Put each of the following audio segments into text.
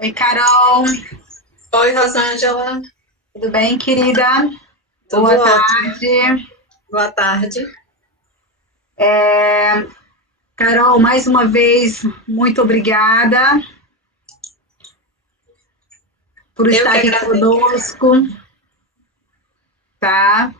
Oi, Carol. Oi, Rosângela. Tudo bem, querida? Tudo Boa ótimo. tarde. Boa tarde. Carol, mais uma vez, muito obrigada por Eu estar que aqui agradeço. conosco, tá?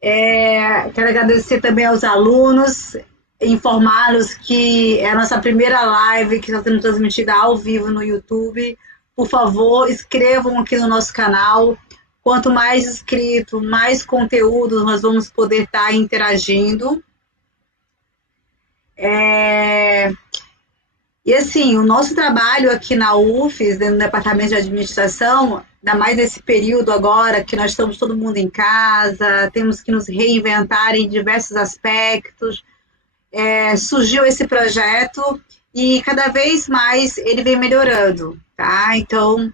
Quero agradecer também aos alunos, informá-los que é a nossa primeira live que está sendo transmitida ao vivo no YouTube. Por favor, inscrevam aqui no nosso canal. Quanto mais inscrito, mais conteúdo nós vamos poder estar interagindo. É, E assim, o nosso trabalho aqui na UFES, dentro do Departamento de Administração, ainda mais nesse período agora que nós estamos todo mundo em casa, temos que nos reinventar em diversos aspectos, surgiu esse projeto e cada vez mais ele vem melhorando, tá? Então,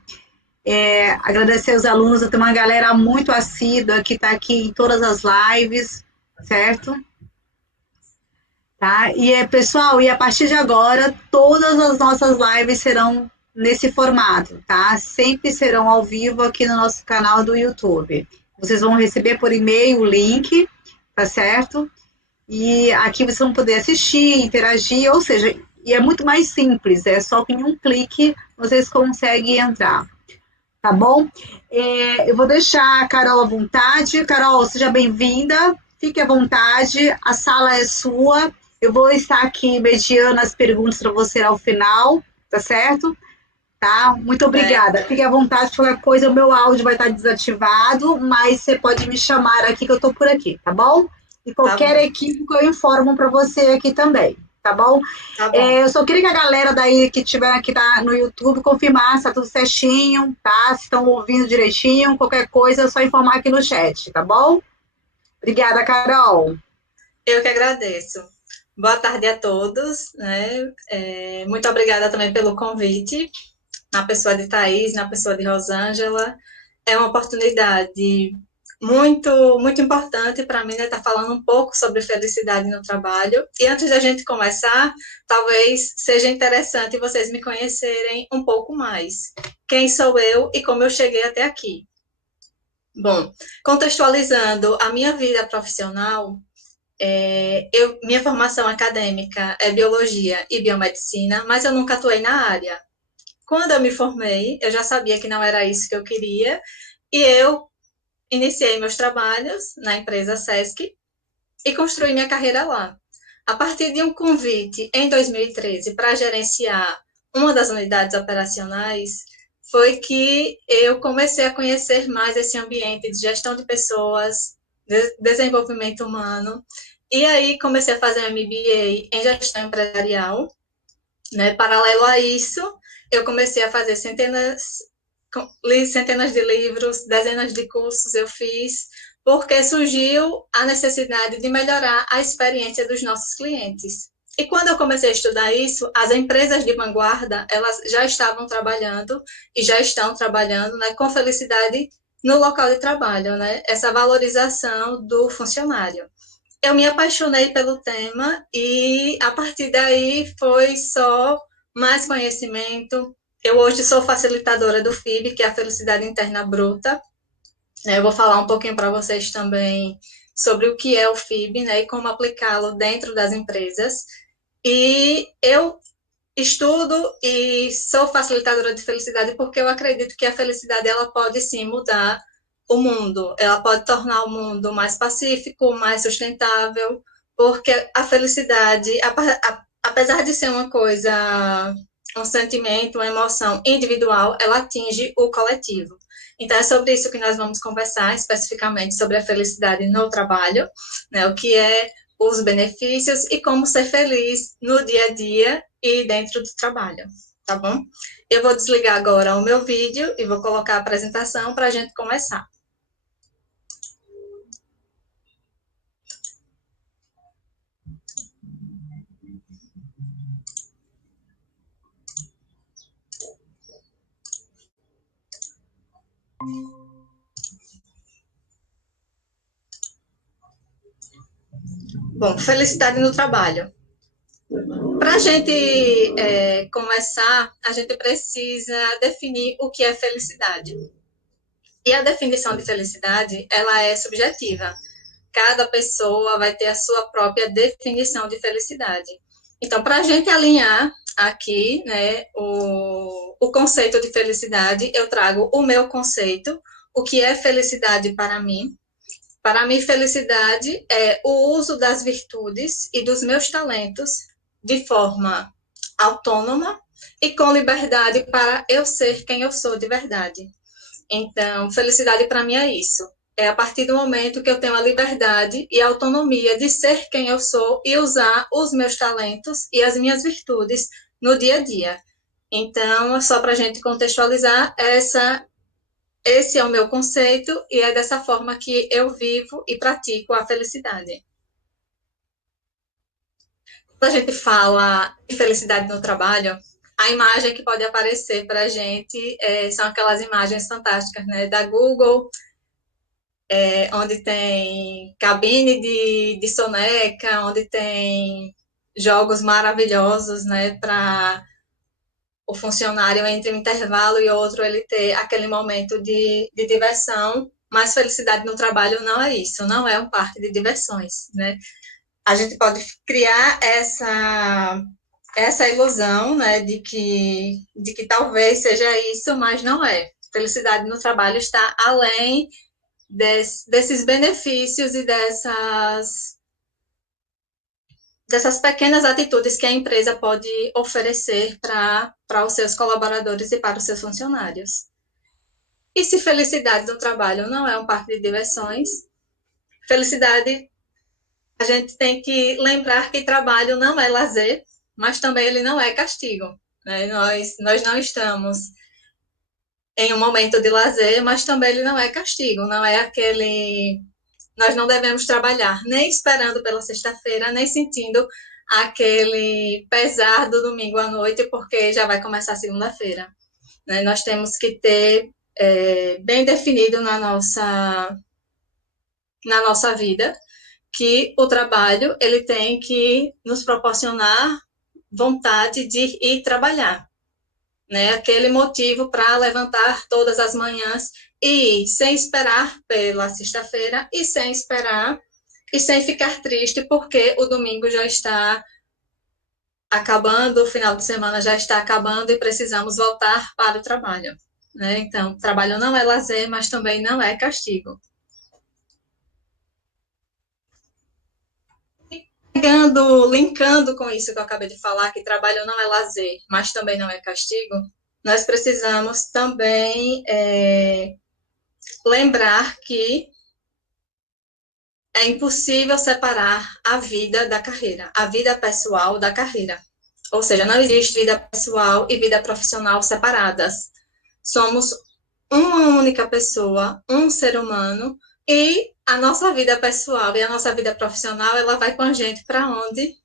agradecer aos alunos, eu tenho uma galera muito assídua que está aqui em todas as lives, certo? Tá? Pessoal, e a partir de agora, todas as nossas lives serão nesse formato, tá? Sempre serão ao vivo aqui no nosso canal do YouTube. Vocês vão receber por e-mail o link, tá certo? E aqui vocês vão poder assistir, interagir, ou seja, e é muito mais simples, é só com um clique vocês conseguem entrar, tá bom? Eu vou deixar a Carol à vontade. Carol, seja bem-vinda, fique à vontade, a sala é sua. Eu vou estar aqui mediando as perguntas para você ao final, tá certo? Tá? Muito obrigada. Certo. Fique à vontade, qualquer coisa, o meu áudio vai estar desativado, mas você pode me chamar aqui que eu estou por aqui, tá bom? E Tá qualquer bom. equívoco eu informo para você aqui também, tá bom? Tá bom. Eu só queria que a galera daí que estiver aqui no YouTube confirmasse se tá tudo certinho, tá? Se estão ouvindo direitinho, qualquer coisa é só informar aqui no chat, tá bom? Obrigada, Carol. Eu que agradeço. Boa tarde a todos, né? Muito obrigada também pelo convite, na pessoa de Thaís, na pessoa de Rosângela. É uma oportunidade muito importante para mim, né, estar falando um pouco sobre felicidade no trabalho. E antes da gente começar, talvez seja interessante vocês me conhecerem um pouco mais. Quem sou eu e como eu cheguei até aqui. Bom, contextualizando a minha vida profissional, minha formação acadêmica é biologia e biomedicina, mas eu nunca atuei na área. Quando eu me formei, eu já sabia que não era isso que eu queria, e eu iniciei meus trabalhos na empresa Sesc e construí minha carreira lá. A partir de um convite em 2013 para gerenciar uma das unidades operacionais, foi que eu comecei a conhecer mais esse ambiente de gestão de pessoas, desenvolvimento humano, e aí comecei a fazer um MBA em gestão empresarial, né? Paralelo a isso, eu comecei a fazer li centenas de livros, dezenas de cursos eu fiz, porque surgiu a necessidade de melhorar a experiência dos nossos clientes. E quando eu comecei a estudar isso, as empresas de vanguarda, elas já estavam trabalhando e já estão trabalhando, né, com felicidade no local de trabalho, né? Essa valorização do funcionário. Eu me apaixonei pelo tema e a partir daí foi só mais conhecimento. Eu hoje sou facilitadora do FIB, que é a Felicidade Interna Bruta. Eu vou falar um pouquinho para vocês também sobre o que é o FIB, né, e como aplicá-lo dentro das empresas. E eu estudo e sou facilitadora de felicidade porque eu acredito que a felicidade ela pode sim mudar o mundo, ela pode tornar o mundo mais pacífico, mais sustentável, porque a felicidade, apesar de ser uma coisa, um sentimento, uma emoção individual, ela atinge o coletivo. Então é sobre isso que nós vamos conversar especificamente sobre a felicidade no trabalho, né? O que é os benefícios e como ser feliz no dia a dia e dentro do trabalho, tá bom? Eu vou desligar agora o meu vídeo e vou colocar a apresentação para a gente começar. Bom, felicidade no trabalho. Para a gente começar, a gente precisa definir o que é felicidade. E a definição de felicidade, ela é subjetiva. Cada pessoa vai ter a sua própria definição de felicidade. Então, para a gente alinhar aqui, né, o conceito de felicidade, eu trago o meu conceito, o que é felicidade para mim. Para mim, felicidade é o uso das virtudes e dos meus talentos de forma autônoma e com liberdade para eu ser quem eu sou de verdade. Então, felicidade para mim é isso. É a partir do momento que eu tenho a liberdade e a autonomia de ser quem eu sou e usar os meus talentos e as minhas virtudes no dia a dia. Então, só para a gente contextualizar, esse é o meu conceito e é dessa forma que eu vivo e pratico a felicidade. Quando a gente fala de felicidade no trabalho, a imagem que pode aparecer para a gente são aquelas imagens fantásticas, né, da Google, onde tem cabine de soneca, onde tem jogos maravilhosos, né, para o funcionário entre um intervalo e outro ele ter aquele momento de diversão, mas felicidade no trabalho não é isso, não é um parque de diversões, né? A gente pode criar essa ilusão, né, de que talvez seja isso, mas não é. Felicidade no trabalho está além desses benefícios e dessas pequenas atitudes que a empresa pode oferecer para os seus colaboradores e para os seus funcionários. E se felicidade no trabalho não é um parque de diversões, felicidade, a gente tem que lembrar que trabalho não é lazer, mas também ele não é castigo. Né? Nós não estamos em um momento de lazer, mas também ele não é castigo, não é aquele... Nós não devemos trabalhar nem esperando pela sexta-feira, nem sentindo aquele pesar do domingo à noite, porque já vai começar a segunda-feira. Né? Nós temos que ter bem definido na nossa vida que o trabalho ele tem que nos proporcionar vontade de ir trabalhar. Né? Aquele motivo para levantar todas as manhãs e ir, sem esperar pela sexta-feira e sem esperar e sem ficar triste porque o domingo já está acabando, o final de semana já está acabando e precisamos voltar para o trabalho. Né? Então, trabalho não é lazer, mas também não é castigo. Linkando com isso que eu acabei de falar, que trabalho não é lazer, mas também não é castigo, nós precisamos também lembrar que é impossível separar a vida da carreira, a vida pessoal da carreira. Ou seja, não existe vida pessoal e vida profissional separadas. Somos uma única pessoa, um ser humano, e a nossa vida pessoal e a nossa vida profissional, ela vai com a gente para onde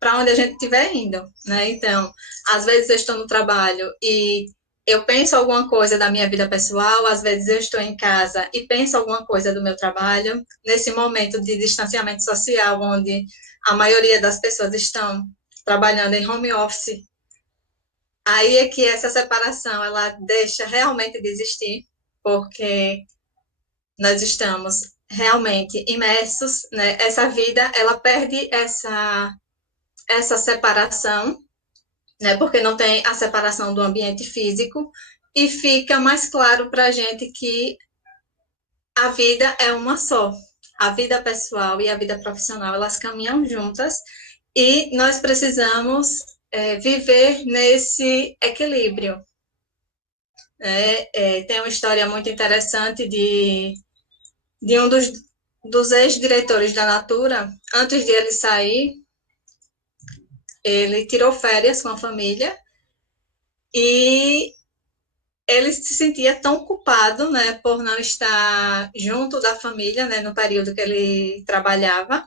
a gente estiver indo, né? Então, às vezes eu estou no trabalho e eu penso alguma coisa da minha vida pessoal, às vezes eu estou em casa e penso alguma coisa do meu trabalho, nesse momento de distanciamento social, onde a maioria das pessoas estão trabalhando em home office, aí é que essa separação, ela deixa realmente de existir, porque nós estamos realmente imersos, né? Essa vida, ela perde essa separação, né, porque não tem a separação do ambiente físico, e fica mais claro para a gente que a vida é uma só. A vida pessoal e a vida profissional, elas caminham juntas, e nós precisamos viver nesse equilíbrio. Tem uma história muito interessante de um dos ex-diretores da Natura, antes de ele sair, ele tirou férias com a família e ele se sentia tão culpado, né, por não estar junto da família, né, no período que ele trabalhava,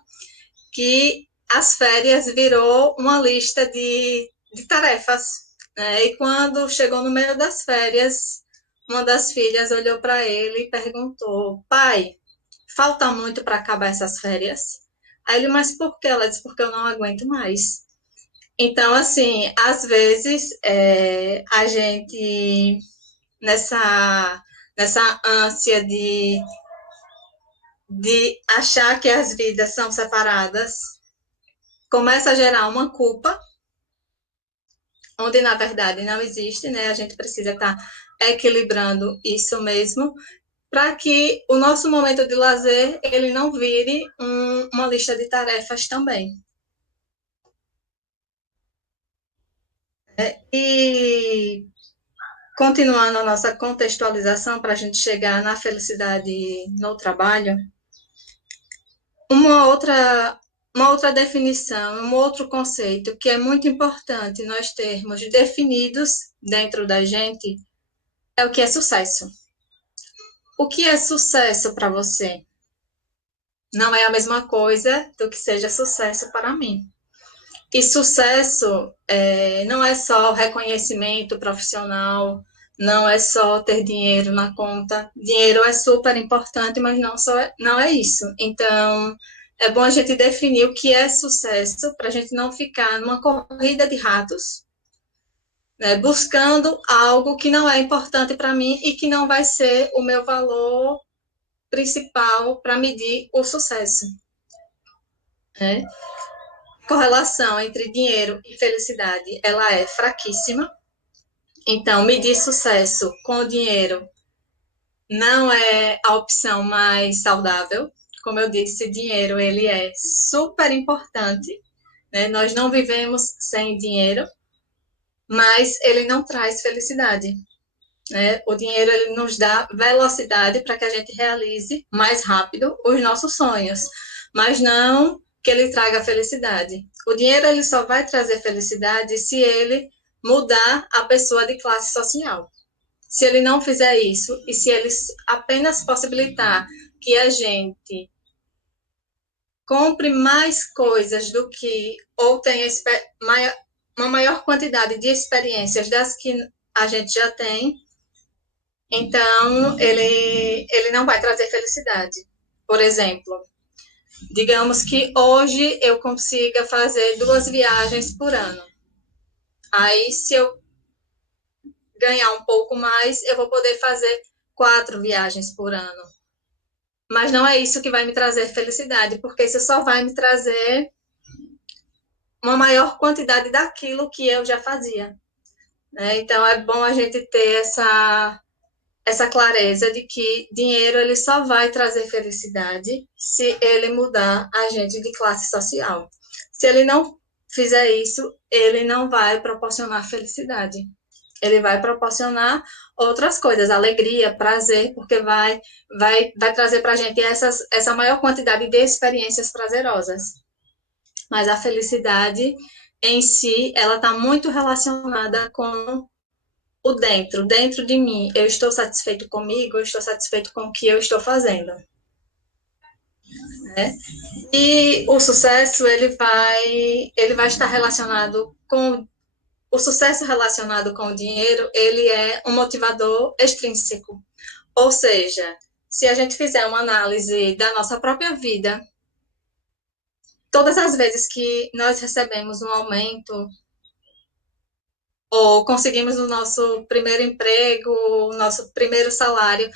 que as férias virou uma lista de tarefas, né, e quando chegou no meio das férias, uma das filhas olhou para ele e perguntou: pai, falta muito para acabar essas férias? Aí ele: mas por quê? Ela disse: porque eu não aguento mais. Então, assim, às vezes, a gente, nessa ânsia de achar que as vidas são separadas, começa a gerar uma culpa, onde, na verdade, não existe, né? A gente precisa estar equilibrando isso mesmo, para que o nosso momento de lazer, ele não vire uma lista de tarefas também. E continuando a nossa contextualização para a gente chegar na felicidade no trabalho, uma outra definição, um outro conceito que é muito importante nós termos definidos dentro da gente é o que é sucesso. O que é sucesso para você? Não é a mesma coisa do que seja sucesso para mim. E sucesso não é só reconhecimento profissional, não é só ter dinheiro na conta. Dinheiro é super importante, mas não é isso. Então, é bom a gente definir o que é sucesso para a gente não ficar numa corrida de ratos, né, buscando algo que não é importante para mim e que não vai ser o meu valor principal para medir o sucesso. Né? A correlação entre dinheiro e felicidade ela é fraquíssima. Então, medir sucesso com dinheiro não é a opção mais saudável. Como eu disse, dinheiro ele é super importante. Né? Nós não vivemos sem dinheiro, mas ele não traz felicidade. Né? O dinheiro ele nos dá velocidade para que a gente realize mais rápido os nossos sonhos, mas não que ele traga felicidade. O dinheiro ele só vai trazer felicidade se ele mudar a pessoa de classe social. Se ele não fizer isso e se ele apenas possibilitar que a gente compre mais coisas do que ou tenha uma maior quantidade de experiências das que a gente já tem, então ele não vai trazer felicidade. Por exemplo, digamos que hoje eu consiga fazer 2 viagens por ano. Aí, se eu ganhar um pouco mais, eu vou poder fazer 4 viagens por ano. Mas não é isso que vai me trazer felicidade, porque isso só vai me trazer uma maior quantidade daquilo que eu já fazia. Né? Então, é bom a gente ter essa clareza de que dinheiro ele só vai trazer felicidade se ele mudar a gente de classe social. Se ele não fizer isso, ele não vai proporcionar felicidade. Ele vai proporcionar outras coisas, alegria, prazer, porque vai trazer para a gente essa maior quantidade de experiências prazerosas. Mas a felicidade em si, ela está muito relacionada com o dentro de mim. Eu estou satisfeito comigo, eu estou satisfeito com o que eu estou fazendo. Né? E o sucesso, ele vai estar relacionado com o sucesso relacionado com o dinheiro, ele é um motivador extrínseco. Ou seja, se a gente fizer uma análise da nossa própria vida, todas as vezes que nós recebemos um aumento ou conseguimos o nosso primeiro emprego, o nosso primeiro salário,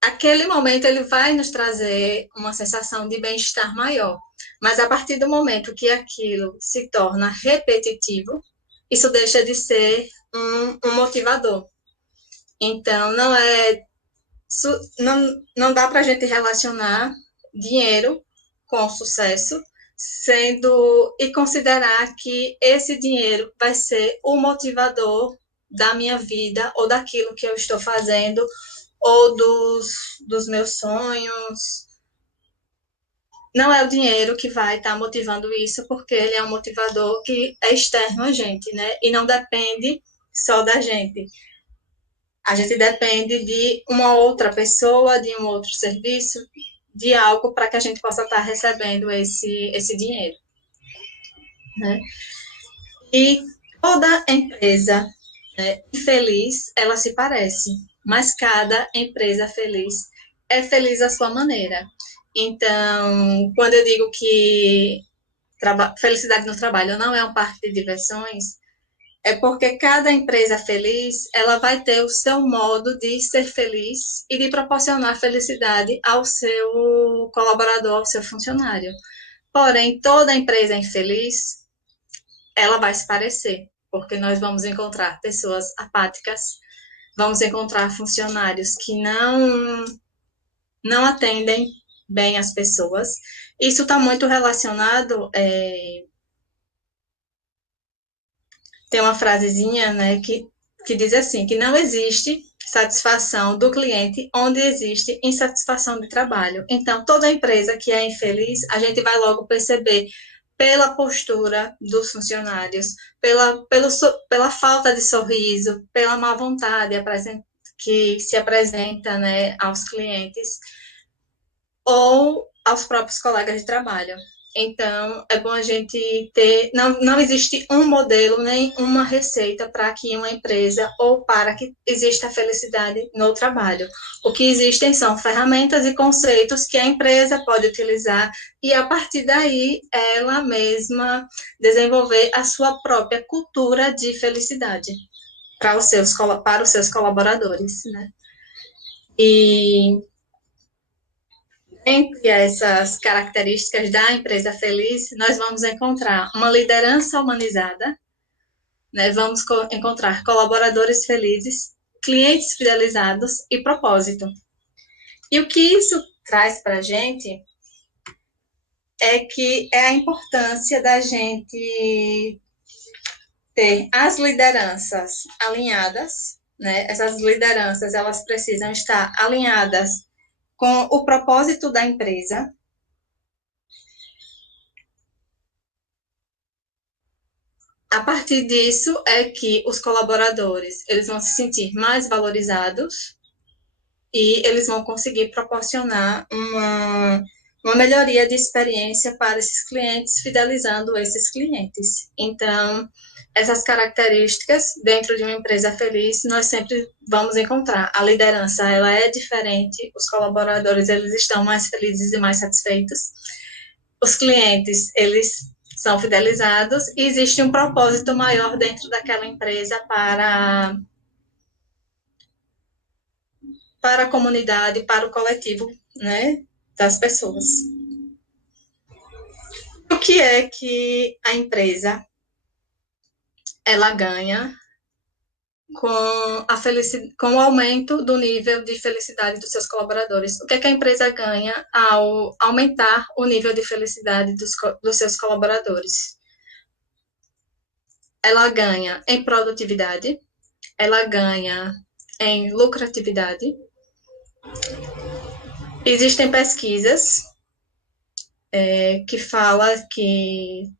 aquele momento ele vai nos trazer uma sensação de bem-estar maior. Mas a partir do momento que aquilo se torna repetitivo, isso deixa de ser um motivador. Então, não dá para a gente relacionar dinheiro com sucesso, e considerar que esse dinheiro vai ser o motivador da minha vida ou daquilo que eu estou fazendo ou dos meus sonhos. Não é o dinheiro que vai estar motivando isso, porque ele é um motivador que é externo a gente, né? E não depende só da gente. A gente depende de uma outra pessoa, de um outro serviço, de algo para que a gente possa estar recebendo esse dinheiro. Né? E toda empresa feliz, ela se parece, mas cada empresa feliz é feliz à sua maneira. Então, quando eu digo que felicidade no trabalho não é um parque de diversões, é porque cada empresa feliz, ela vai ter o seu modo de ser feliz e de proporcionar felicidade ao seu colaborador, ao seu funcionário. Porém, toda empresa infeliz, ela vai se parecer, porque nós vamos encontrar pessoas apáticas, vamos encontrar funcionários que não atendem bem as pessoas. Isso está muito relacionado. Tem uma frasezinha, né, que diz assim, que não existe satisfação do cliente onde existe insatisfação de trabalho. Então, toda empresa que é infeliz, a gente vai logo perceber pela postura dos funcionários, pela falta de sorriso, pela má vontade que se apresenta, né, aos clientes ou aos próprios colegas de trabalho. Então, é bom a gente ter. Não existe um modelo nem uma receita para que uma empresa ou para que exista felicidade no trabalho. O que existem são ferramentas e conceitos que a empresa pode utilizar e, a partir daí, ela mesma desenvolver a sua própria cultura de felicidade para os seus colaboradores, né? E entre essas características da empresa feliz, nós vamos encontrar uma liderança humanizada, né? Vamos encontrar colaboradores felizes, clientes fidelizados e propósito. E o que isso traz para a gente é que é a importância da gente ter as lideranças alinhadas, né? Essas lideranças, elas precisam estar alinhadas com o propósito da empresa. A partir disso é que os colaboradores eles vão se sentir mais valorizados e eles vão conseguir proporcionar uma melhoria de experiência para esses clientes, fidelizando esses clientes. Então, essas características dentro de uma empresa feliz, nós sempre vamos encontrar. A liderança, ela é diferente, os colaboradores, eles estão mais felizes e mais satisfeitos. Os clientes, eles são fidelizados e existe um propósito maior dentro daquela empresa para a comunidade, para o coletivo, né, das pessoas. O que é que a empresa ela ganha com o aumento do nível de felicidade dos seus colaboradores? O que é que a empresa ganha ao aumentar o nível de felicidade dos seus colaboradores? Ela ganha em produtividade, ela ganha em lucratividade. Existem pesquisas que falam que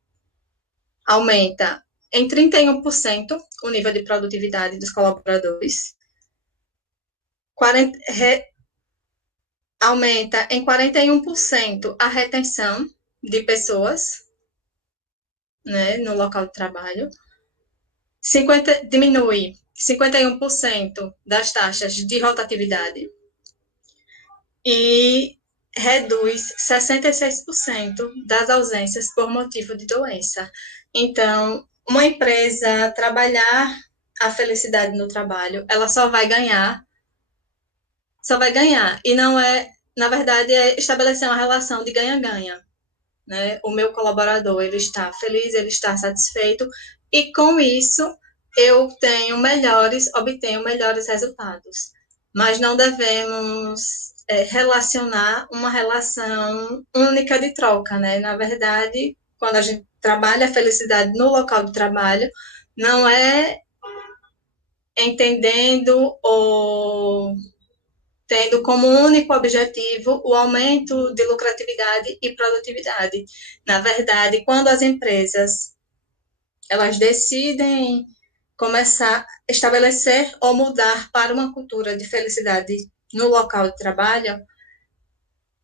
aumenta em 31% o nível de produtividade dos colaboradores, aumenta em 41% a retenção de pessoas, né, no local de trabalho, diminui 51% das taxas de rotatividade e reduz 66% das ausências por motivo de doença. Então, uma empresa trabalhar a felicidade no trabalho, ela só vai ganhar, e não é, na verdade, é estabelecer uma relação de ganha-ganha, né? O meu colaborador, ele está feliz, ele está satisfeito, e com isso eu obtenho melhores resultados. Mas não devemos relacionar uma relação única de troca, né? Na verdade, quando a gente trabalha a felicidade no local de trabalho, não é entendendo ou tendo como único objetivo o aumento de lucratividade e produtividade. Na verdade, quando as empresas elas decidem começar a estabelecer ou mudar para uma cultura de felicidade no local de trabalho,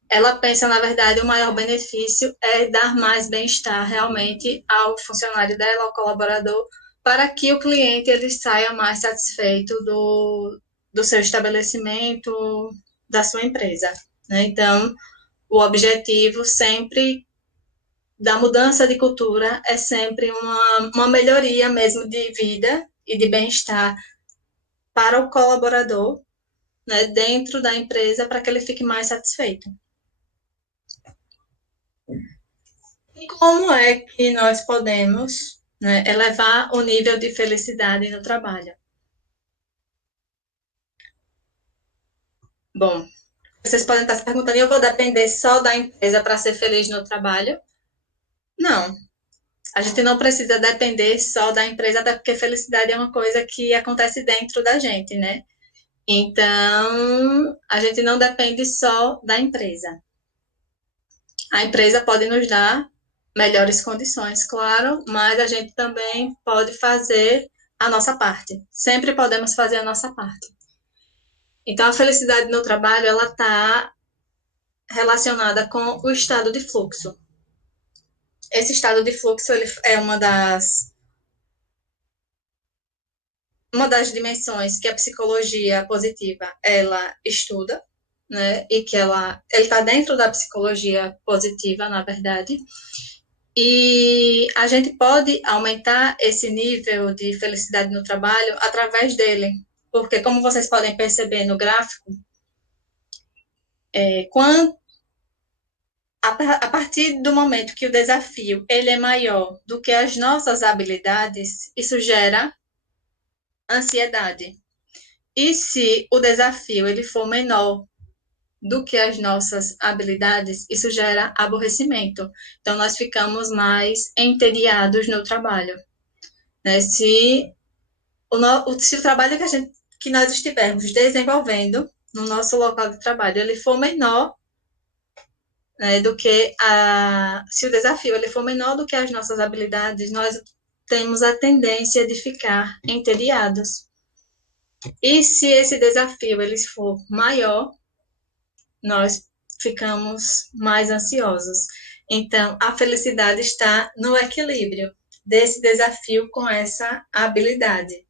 ela pensa, na verdade, o maior benefício é dar mais bem-estar realmente ao funcionário dela, ao colaborador, para que o cliente ele saia mais satisfeito do seu estabelecimento, da sua empresa, né? Então, o objetivo sempre da mudança de cultura é sempre uma melhoria mesmo de vida e de bem-estar para o colaborador, né, dentro da empresa, para que ele fique mais satisfeito. E como é que nós podemos, né, elevar o nível de felicidade no trabalho? Bom, vocês podem estar se perguntando, eu vou depender só da empresa para ser feliz no trabalho? Não. A gente não precisa depender só da empresa, até porque felicidade é uma coisa que acontece dentro da gente, né? Então, a gente não depende só da empresa. A empresa pode nos dar melhores condições, claro, mas a gente também pode fazer a nossa parte. Sempre podemos fazer a nossa parte. Então, a felicidade no trabalho, ela está relacionada com o estado de fluxo. Esse estado de fluxo ele é uma das dimensões que a psicologia positiva ela estuda, né? E que ele está dentro da psicologia positiva, na verdade. E a gente pode aumentar esse nível de felicidade no trabalho através dele, porque como vocês podem perceber no gráfico, quando a partir do momento que o desafio ele é maior do que as nossas habilidades, isso gera ansiedade. E se o desafio ele for menor do que as nossas habilidades, isso gera aborrecimento. Então, nós ficamos mais entediados no trabalho. Né? Se o trabalho que nós estivermos desenvolvendo no nosso local de trabalho, ele for menor, né, do que se o desafio ele for menor do que as nossas habilidades, nós temos a tendência de ficar entediados. E se esse desafio ele for maior, nós ficamos mais ansiosos. Então, a felicidade está no equilíbrio desse desafio com essa habilidade.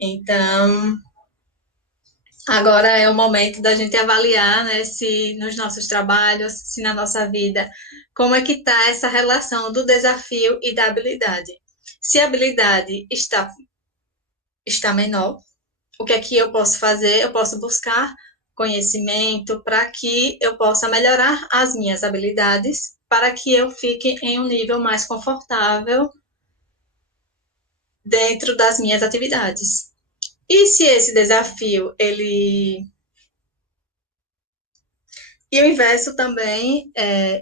Então, agora é o momento da gente avaliar, né, se nos nossos trabalhos, se na nossa vida, como é que está essa relação do desafio e da habilidade. Se a habilidade está menor, o que é que eu posso fazer? Eu posso buscar conhecimento para que eu possa melhorar as minhas habilidades, para que eu fique em um nível mais confortável dentro das minhas atividades. E se esse desafio, E o inverso também,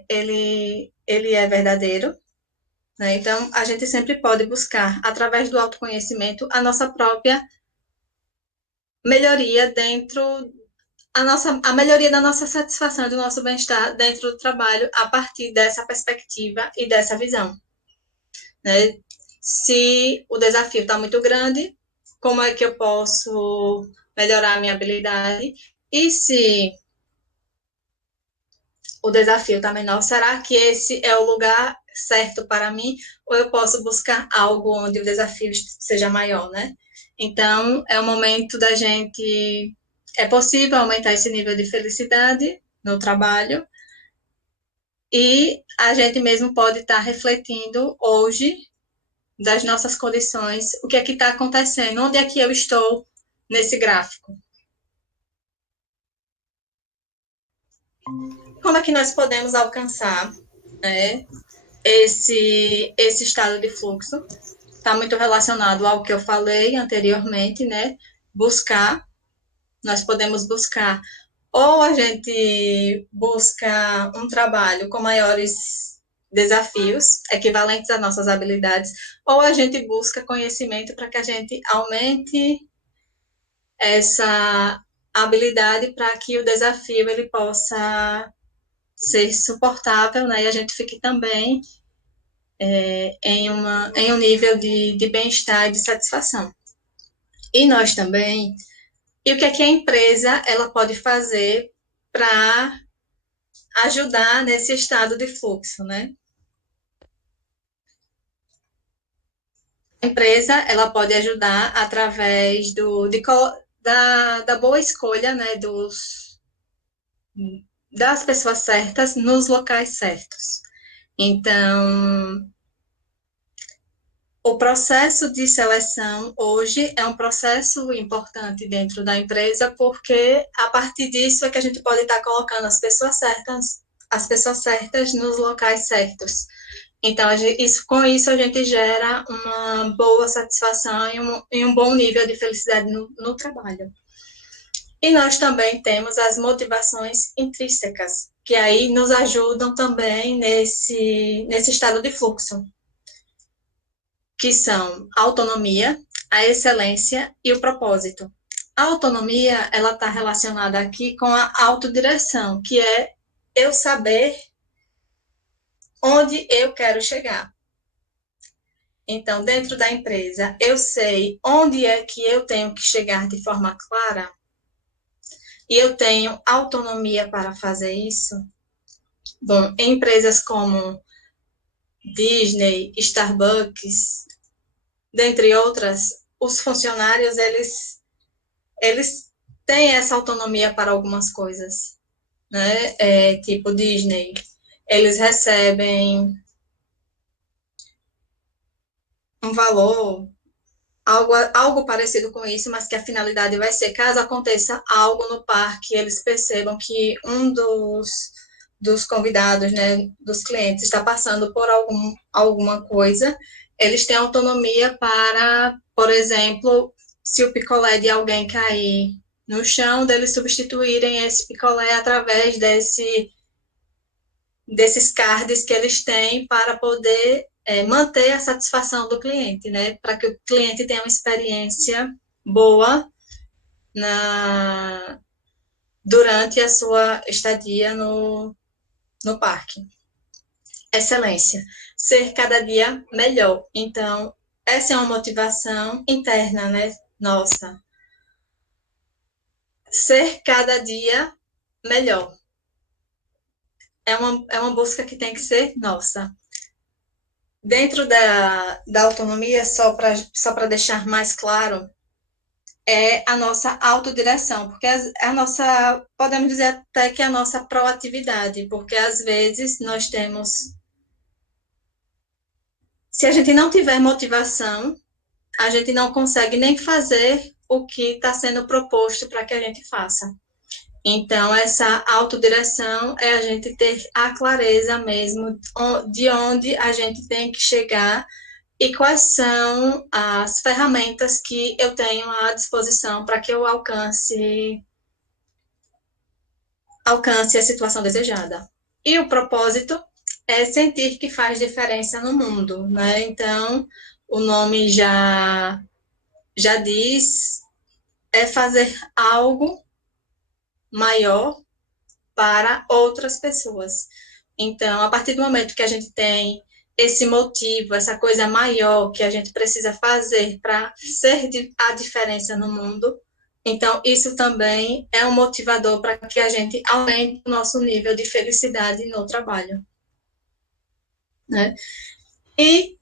ele é verdadeiro, né? Então, a gente sempre pode buscar, através do autoconhecimento, a nossa própria melhoria a melhoria da nossa satisfação, do nosso bem-estar dentro do trabalho, a partir dessa perspectiva e dessa visão. Né? Se o desafio está muito grande, como é que eu posso melhorar a minha habilidade? E se o desafio está menor, será que esse é o lugar certo para mim? Ou eu posso buscar algo onde o desafio seja maior, né? Então, é o momento da gente... É possível aumentar esse nível de felicidade no trabalho e a gente mesmo pode estar refletindo hoje das nossas condições, o que é que está acontecendo, onde é que eu estou nesse gráfico. Como é que nós podemos alcançar, né, esse estado de fluxo? Está muito relacionado ao que eu falei anteriormente, né? Nós podemos buscar, ou a gente busca um trabalho com maiores desafios, equivalentes às nossas habilidades, ou a gente busca conhecimento para que a gente aumente essa habilidade para que o desafio ele possa ser suportável, né? E a gente fique também em um nível de bem-estar e de satisfação. E nós também, e o que é que a empresa ela pode fazer para ajudar nesse estado de fluxo, né? A empresa ela pode ajudar através da boa escolha, né, das pessoas certas nos locais certos. Então, o processo de seleção hoje é um processo importante dentro da empresa, porque a partir disso é que a gente pode estar colocando as pessoas certas nos locais certos. Então, com isso a gente gera uma boa satisfação e um bom nível de felicidade no trabalho. E nós também temos as motivações intrínsecas, que aí nos ajudam também nesse estado de fluxo, que são a autonomia, a excelência e o propósito. A autonomia, ela está relacionada aqui com a autodireção, que é eu saber onde eu quero chegar. Então, dentro da empresa, eu sei onde é que eu tenho que chegar de forma clara e eu tenho autonomia para fazer isso. Bom, em empresas como Disney, Starbucks, dentre outras, os funcionários, eles têm essa autonomia para algumas coisas, né? Tipo Disney, eles recebem um valor, algo parecido com isso, mas que a finalidade vai ser, caso aconteça algo no parque, eles percebam que um dos convidados, né, dos clientes, está passando por alguma coisa, eles têm autonomia para, por exemplo, se o picolé de alguém cair no chão, deles substituírem esse picolé através desses cards que eles têm para poder manter a satisfação do cliente, né? Para que o cliente tenha uma experiência boa durante a sua estadia no parque. Excelência, ser cada dia melhor. Então, essa é uma motivação interna, né? Nossa. Ser cada dia melhor. É uma busca que tem que ser nossa. Dentro da autonomia, só para deixar mais claro, é a nossa autodireção, porque podemos dizer até que é a nossa proatividade, porque às vezes nós temos, se a gente não tiver motivação, a gente não consegue nem fazer o que está sendo proposto para que a gente faça. Então, essa autodireção é a gente ter a clareza mesmo de onde a gente tem que chegar e quais são as ferramentas que eu tenho à disposição para que eu alcance a situação desejada. E o propósito é sentir que faz diferença no mundo, né? Então, o nome já diz, é fazer algo maior para outras pessoas. Então, a partir do momento que a gente tem esse motivo, essa coisa maior que a gente precisa fazer para ser a diferença no mundo, então isso também é um motivador para que a gente aumente o nosso nível de felicidade no trabalho, né? E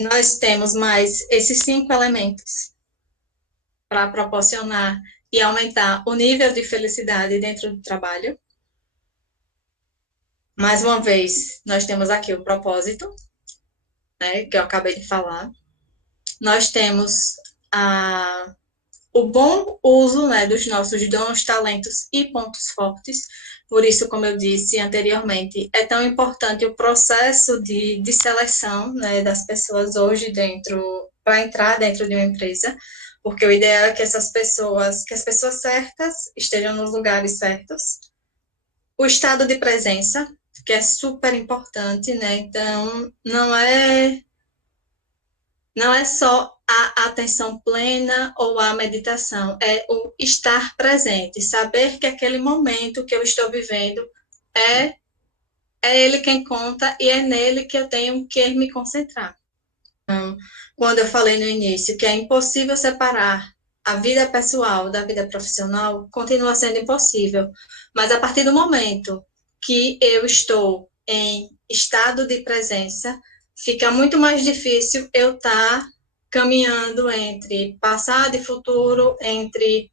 nós temos mais esses 5 elementos para proporcionar e aumentar o nível de felicidade dentro do trabalho. Mais uma vez, nós temos aqui o propósito, né, que eu acabei de falar. Nós temos o bom uso, né, dos nossos dons, talentos e pontos fortes. Por isso, como eu disse anteriormente, é tão importante o processo de seleção, né, das pessoas hoje para entrar dentro de uma empresa, porque o ideal é que as pessoas certas estejam nos lugares certos. O estado de presença, que é super importante, né? Então, não é só a atenção plena ou a meditação, é o estar presente, saber que aquele momento que eu estou vivendo é ele quem conta e é nele que eu tenho que me concentrar. Então, quando eu falei no início que é impossível separar a vida pessoal da vida profissional, continua sendo impossível. Mas a partir do momento que eu estou em estado de presença, fica muito mais difícil eu estar caminhando entre passado e futuro, entre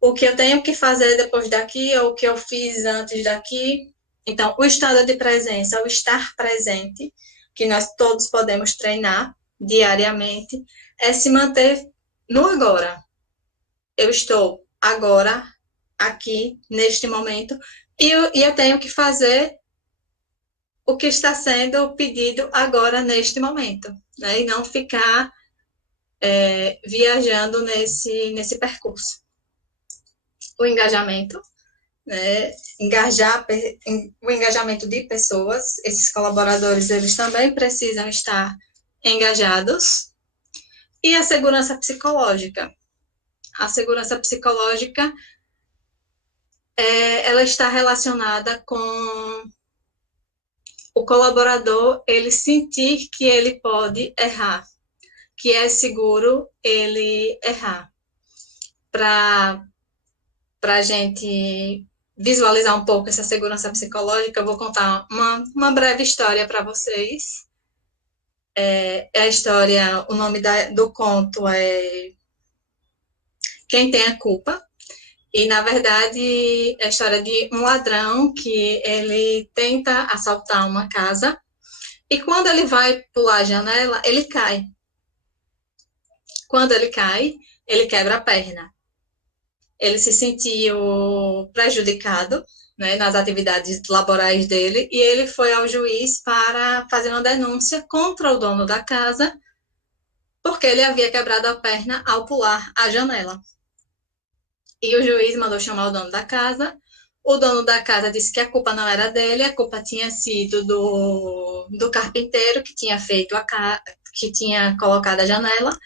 o que eu tenho que fazer depois daqui ou o que eu fiz antes daqui. Então, o estado de presença, o estar presente, que nós todos podemos treinar diariamente, é se manter no agora. Eu estou agora, aqui, neste momento, e eu tenho que fazer o que está sendo pedido agora, neste momento, né? E não ficar viajando nesse percurso. O engajamento, né? O engajamento de pessoas, esses colaboradores, eles também precisam estar engajados. E a segurança psicológica. A segurança psicológica, ela está relacionada com o colaborador, ele sentir que ele pode errar, que é seguro ele errar. Para a gente visualizar um pouco essa segurança psicológica, eu vou contar uma breve história para vocês. A história, o nome do conto é Quem Tem a Culpa? E, na verdade, é a história de um ladrão que ele tenta assaltar uma casa e quando ele vai pular a janela, ele cai. Quando ele cai, ele quebra a perna. Ele se sentiu prejudicado, né, nas atividades laborais dele, e ele foi ao juiz para fazer uma denúncia contra o dono da casa, porque ele havia quebrado a perna ao pular a janela. E o juiz mandou chamar o dono da casa. O dono da casa disse que a culpa não era dele, a culpa tinha sido do carpinteiro que tinha feito que tinha colocado a janela.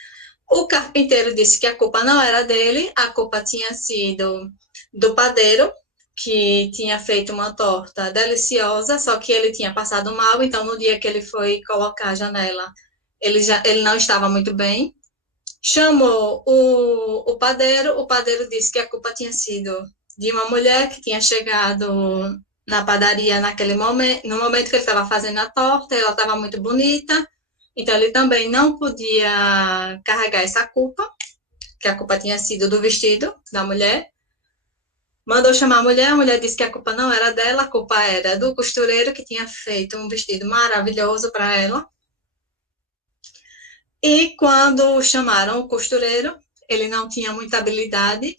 O carpinteiro disse que a culpa não era dele, a culpa tinha sido do padeiro, que tinha feito uma torta deliciosa, só que ele tinha passado mal, então no dia que ele foi colocar a janela, ele não estava muito bem. Chamou o padeiro disse que a culpa tinha sido de uma mulher que tinha chegado na padaria naquele momento, no momento que ele estava fazendo a torta, ela estava muito bonita, então ele também não podia carregar essa culpa, que a culpa tinha sido do vestido da mulher. Mandou chamar a mulher disse que a culpa não era dela, a culpa era do costureiro que tinha feito um vestido maravilhoso para ela. E quando chamaram o costureiro, ele não tinha muita habilidade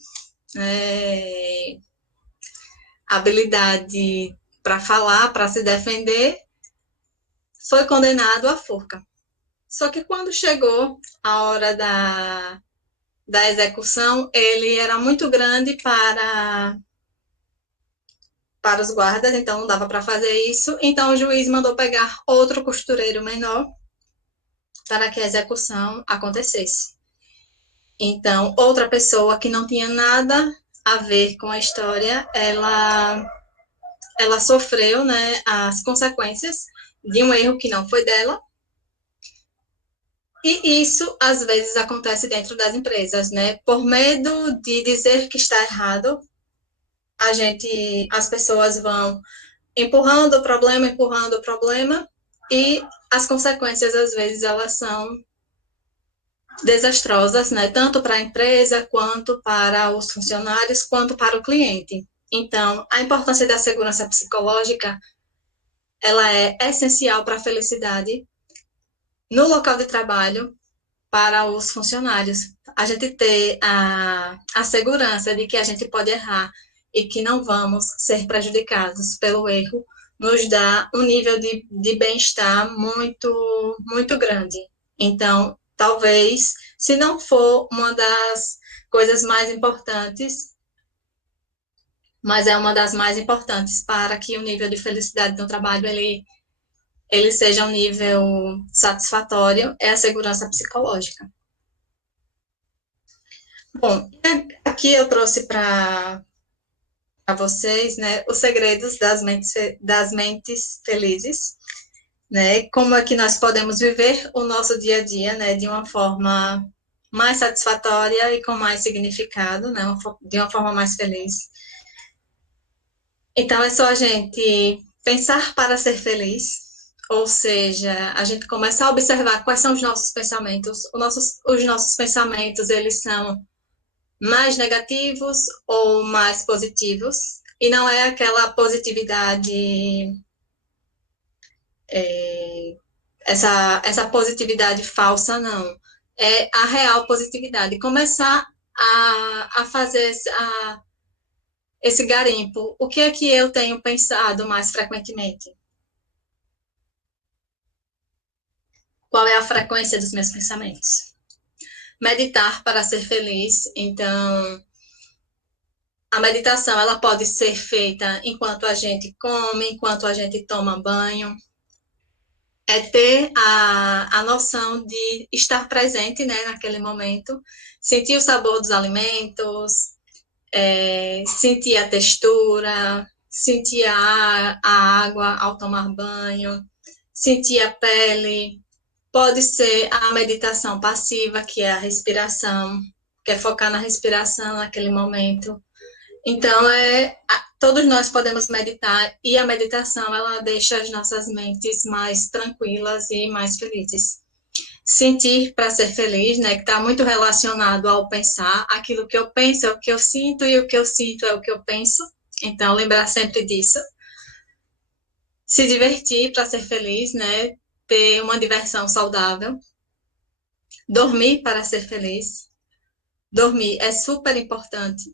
para falar, para se defender, foi condenado à forca. Só que quando chegou a hora da execução, ele era muito grande para os guardas, então não dava para fazer isso. Então o juiz mandou pegar outro costureiro menor para que a execução acontecesse. Então, outra pessoa que não tinha nada a ver com a história, ela sofreu, né, as consequências de um erro que não foi dela. E isso, às vezes, acontece dentro das empresas, né? Por medo de dizer que está errado, as pessoas vão empurrando o problema, e as consequências, às vezes, elas são desastrosas, né? Tanto para a empresa, quanto para os funcionários, quanto para o cliente. Então, a importância da segurança psicológica, ela é essencial para a felicidade no local de trabalho para os funcionários. A gente ter a segurança de que a gente pode errar e que não vamos ser prejudicados pelo erro, nos dá um nível de bem-estar muito, muito grande. Então, talvez, se não for uma das coisas mais importantes, mas é uma das mais importantes para que o nível de felicidade no trabalho ele seja um nível satisfatório, é a segurança psicológica. Bom, aqui eu trouxe para vocês, né, os segredos das mentes felizes, né, como é que nós podemos viver o nosso dia a dia, né, de uma forma mais satisfatória e com mais significado, né, de uma forma mais feliz. Então, é só a gente pensar para ser feliz, ou seja, a gente começa a observar quais são os nossos pensamentos. Os nossos pensamentos, eles são mais negativos ou mais positivos, E não é aquela positividade, essa positividade falsa, não. É a real positividade. Começar a fazer esse garimpo. O que é que eu tenho pensado mais frequentemente? Qual é a frequência dos meus pensamentos? Meditar para ser feliz. Então, a meditação ela pode ser feita enquanto a gente come, enquanto a gente toma banho. É ter a noção de estar presente, né, naquele momento, sentir o sabor dos alimentos, sentir a textura, sentir a água ao tomar banho, sentir a pele. Pode ser a meditação passiva, que é a respiração, que é focar na respiração naquele momento. Então, todos nós podemos meditar e a meditação, ela deixa as nossas mentes mais tranquilas e mais felizes. Sentir para ser feliz, né, que está muito relacionado ao pensar, aquilo que eu penso é o que eu sinto e o que eu sinto é o que eu penso. Então, lembrar sempre disso. Se divertir para ser feliz, né, ter uma diversão saudável. Dormir para ser feliz. Dormir é super importante,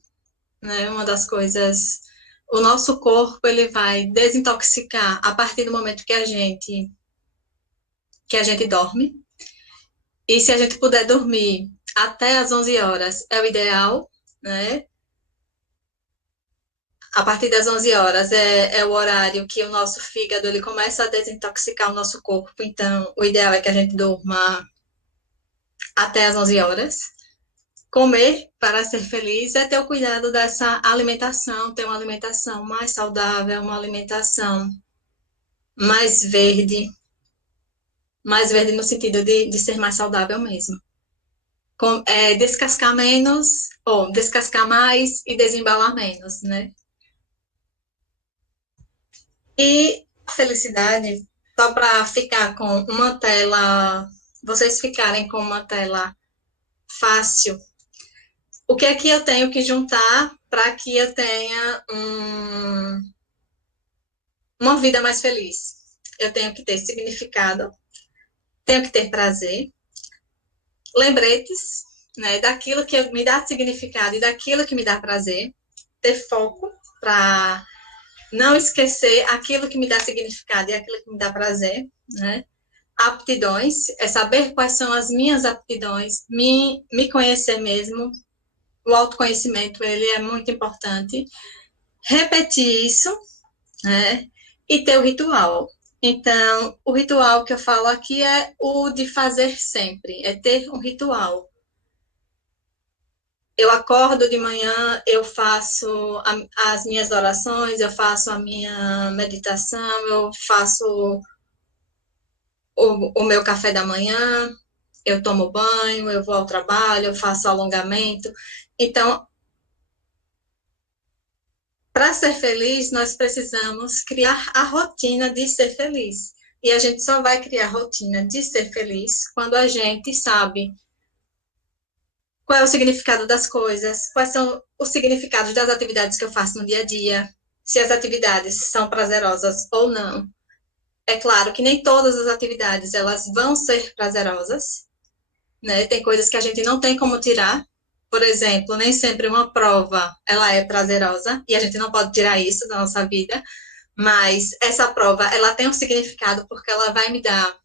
né? Uma das coisas, o nosso corpo ele vai desintoxicar a partir do momento que a gente dorme. E se a gente puder dormir até as 11 horas é o ideal, né? A partir das 11 horas é o horário que o nosso fígado ele começa a desintoxicar o nosso corpo. Então, o ideal é que a gente durma até as 11 horas. Comer para ser feliz é ter o cuidado dessa alimentação, ter uma alimentação mais saudável, uma alimentação mais verde no sentido de ser mais saudável mesmo. Descascar menos, ou descascar mais e desembalar menos, né? E a felicidade, só para ficar com uma tela, vocês ficarem com uma tela fácil, o que é que eu tenho que juntar para que eu tenha uma vida mais feliz? Eu tenho que ter significado, tenho que ter prazer, lembretes, né, daquilo que me dá significado e daquilo que me dá prazer, ter foco para não esquecer aquilo que me dá significado e aquilo que me dá prazer, né? Aptidões, é saber quais são as minhas aptidões, me conhecer mesmo. O autoconhecimento, ele é muito importante. Repetir isso, né? E ter o ritual. Então, o ritual que eu falo aqui é o de fazer sempre, é ter um ritual. Eu acordo de manhã, eu faço as minhas orações, eu faço a minha meditação, eu faço o meu café da manhã, eu tomo banho, eu vou ao trabalho, eu faço alongamento. Então, para ser feliz, nós precisamos criar a rotina de ser feliz. E a gente só vai criar a rotina de ser feliz quando a gente sabe qual é o significado das coisas, quais são os significados das atividades que eu faço no dia a dia, se as atividades são prazerosas ou não. É claro que nem todas as atividades elas vão ser prazerosas, né? Tem coisas que a gente não tem como tirar. Por exemplo, nem sempre uma prova ela é prazerosa e a gente não pode tirar isso da nossa vida, mas essa prova ela tem um significado porque ela vai me dar,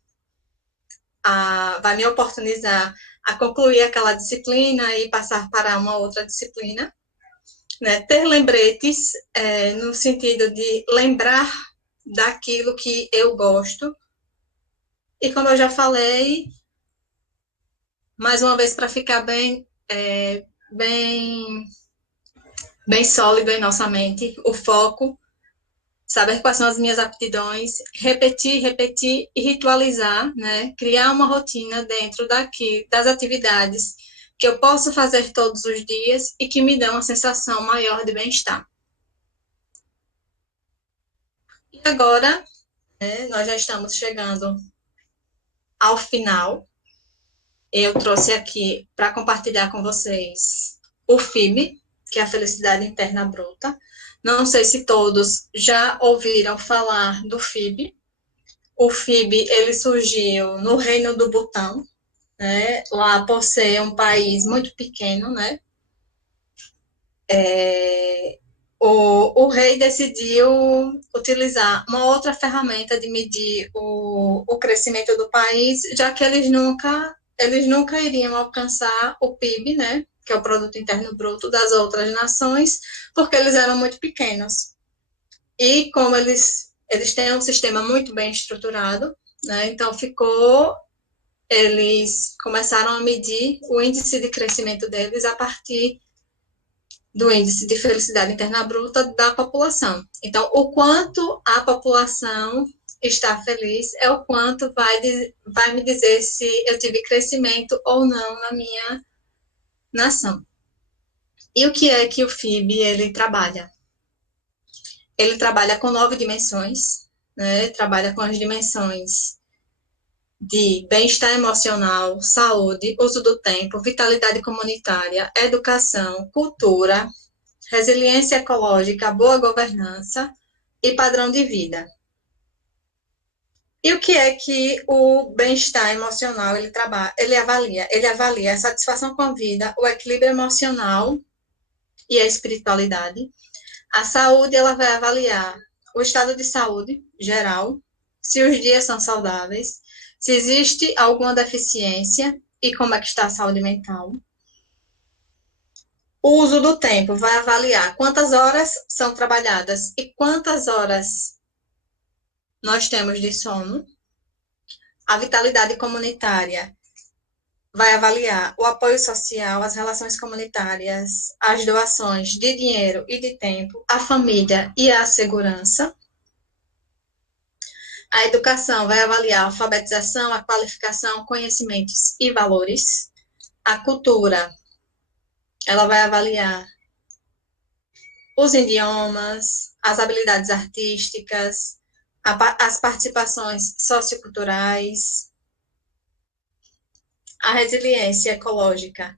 vai me oportunizar a concluir aquela disciplina e passar para uma outra disciplina, né? Ter lembretes no sentido de lembrar daquilo que eu gosto. E como eu já falei, mais uma vez para ficar bem sólido em nossa mente, o foco, saber quais são as minhas aptidões, repetir e ritualizar, né? Criar uma rotina dentro das atividades que eu posso fazer todos os dias e que me dão uma sensação maior de bem-estar. E agora, né, nós já estamos chegando ao final. Eu trouxe aqui para compartilhar com vocês o FIB, que é a Felicidade Interna Bruta. Não sei se todos já ouviram falar do FIB. O FIB, ele surgiu no Reino do Butão, né? Lá por ser um país muito pequeno, né? O rei decidiu utilizar uma outra ferramenta de medir o crescimento do país, já que eles nunca iriam alcançar o PIB, né, que é o Produto Interno Bruto das outras nações, porque eles eram muito pequenos. E como eles têm um sistema muito bem estruturado, né, então eles começaram a medir o índice de crescimento deles a partir do índice de felicidade interna bruta da população. Então, o quanto a população está feliz é o quanto vai me dizer se eu tive crescimento ou não na minha nação. E o que é que o FIB ele trabalha? Ele trabalha com 9 dimensões, né? Trabalha com as dimensões de bem-estar emocional, saúde, uso do tempo, vitalidade comunitária, educação, cultura, resiliência ecológica, boa governança e padrão de vida. E o que é que o bem-estar emocional ele avalia? Ele avalia a satisfação com a vida, o equilíbrio emocional e a espiritualidade. A saúde, ela vai avaliar o estado de saúde geral, se os dias são saudáveis, se existe alguma deficiência e como é que está a saúde mental. O uso do tempo vai avaliar quantas horas são trabalhadas e quantas horas nós temos de sono. A vitalidade comunitária vai avaliar o apoio social, as relações comunitárias, as doações de dinheiro e de tempo, a família e a segurança. A educação vai avaliar a alfabetização, a qualificação, conhecimentos e valores. A cultura, ela vai avaliar os idiomas, as habilidades artísticas, as participações socioculturais. A resiliência ecológica,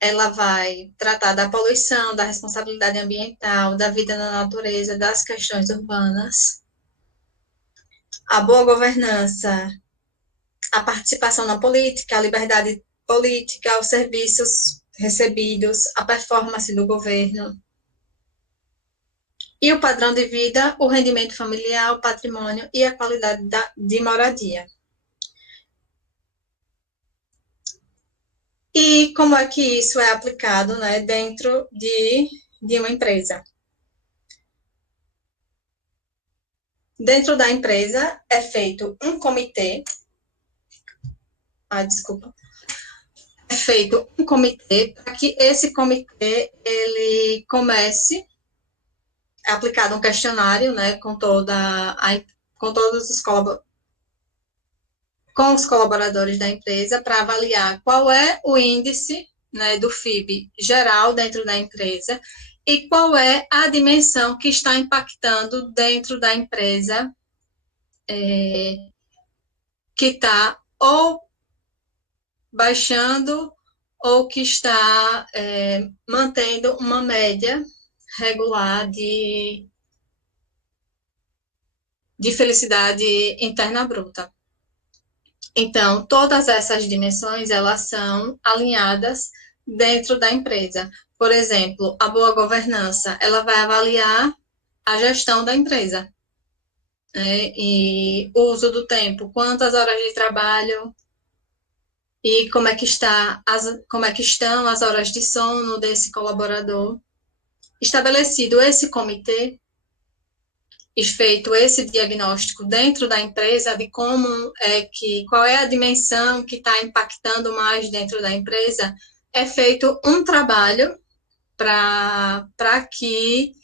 ela vai tratar da poluição, da responsabilidade ambiental, da vida na natureza, das questões urbanas. A boa governança, a participação na política, a liberdade política, os serviços recebidos, a performance do governo. E o padrão de vida, o rendimento familiar, o patrimônio e a qualidade de moradia. E como é que isso é aplicado, né, dentro de uma empresa? Dentro da empresa é feito um comitê. É feito um comitê para que esse comitê ele comece é aplicado um questionário, né, com todos os colaboradores da empresa para avaliar qual é o índice, né, do FIB geral dentro da empresa e qual é a dimensão que está impactando dentro da empresa que está ou baixando ou que está mantendo uma média regular de felicidade interna bruta. Então, todas essas dimensões, elas são alinhadas dentro da empresa. Por exemplo, a boa governança, ela vai avaliar a gestão da empresa, né? E o uso do tempo, quantas horas de trabalho e como é que estão as horas de sono desse colaborador. Estabelecido esse comitê, e feito esse diagnóstico dentro da empresa de qual é a dimensão que está impactando mais dentro da empresa, é feito um trabalho para que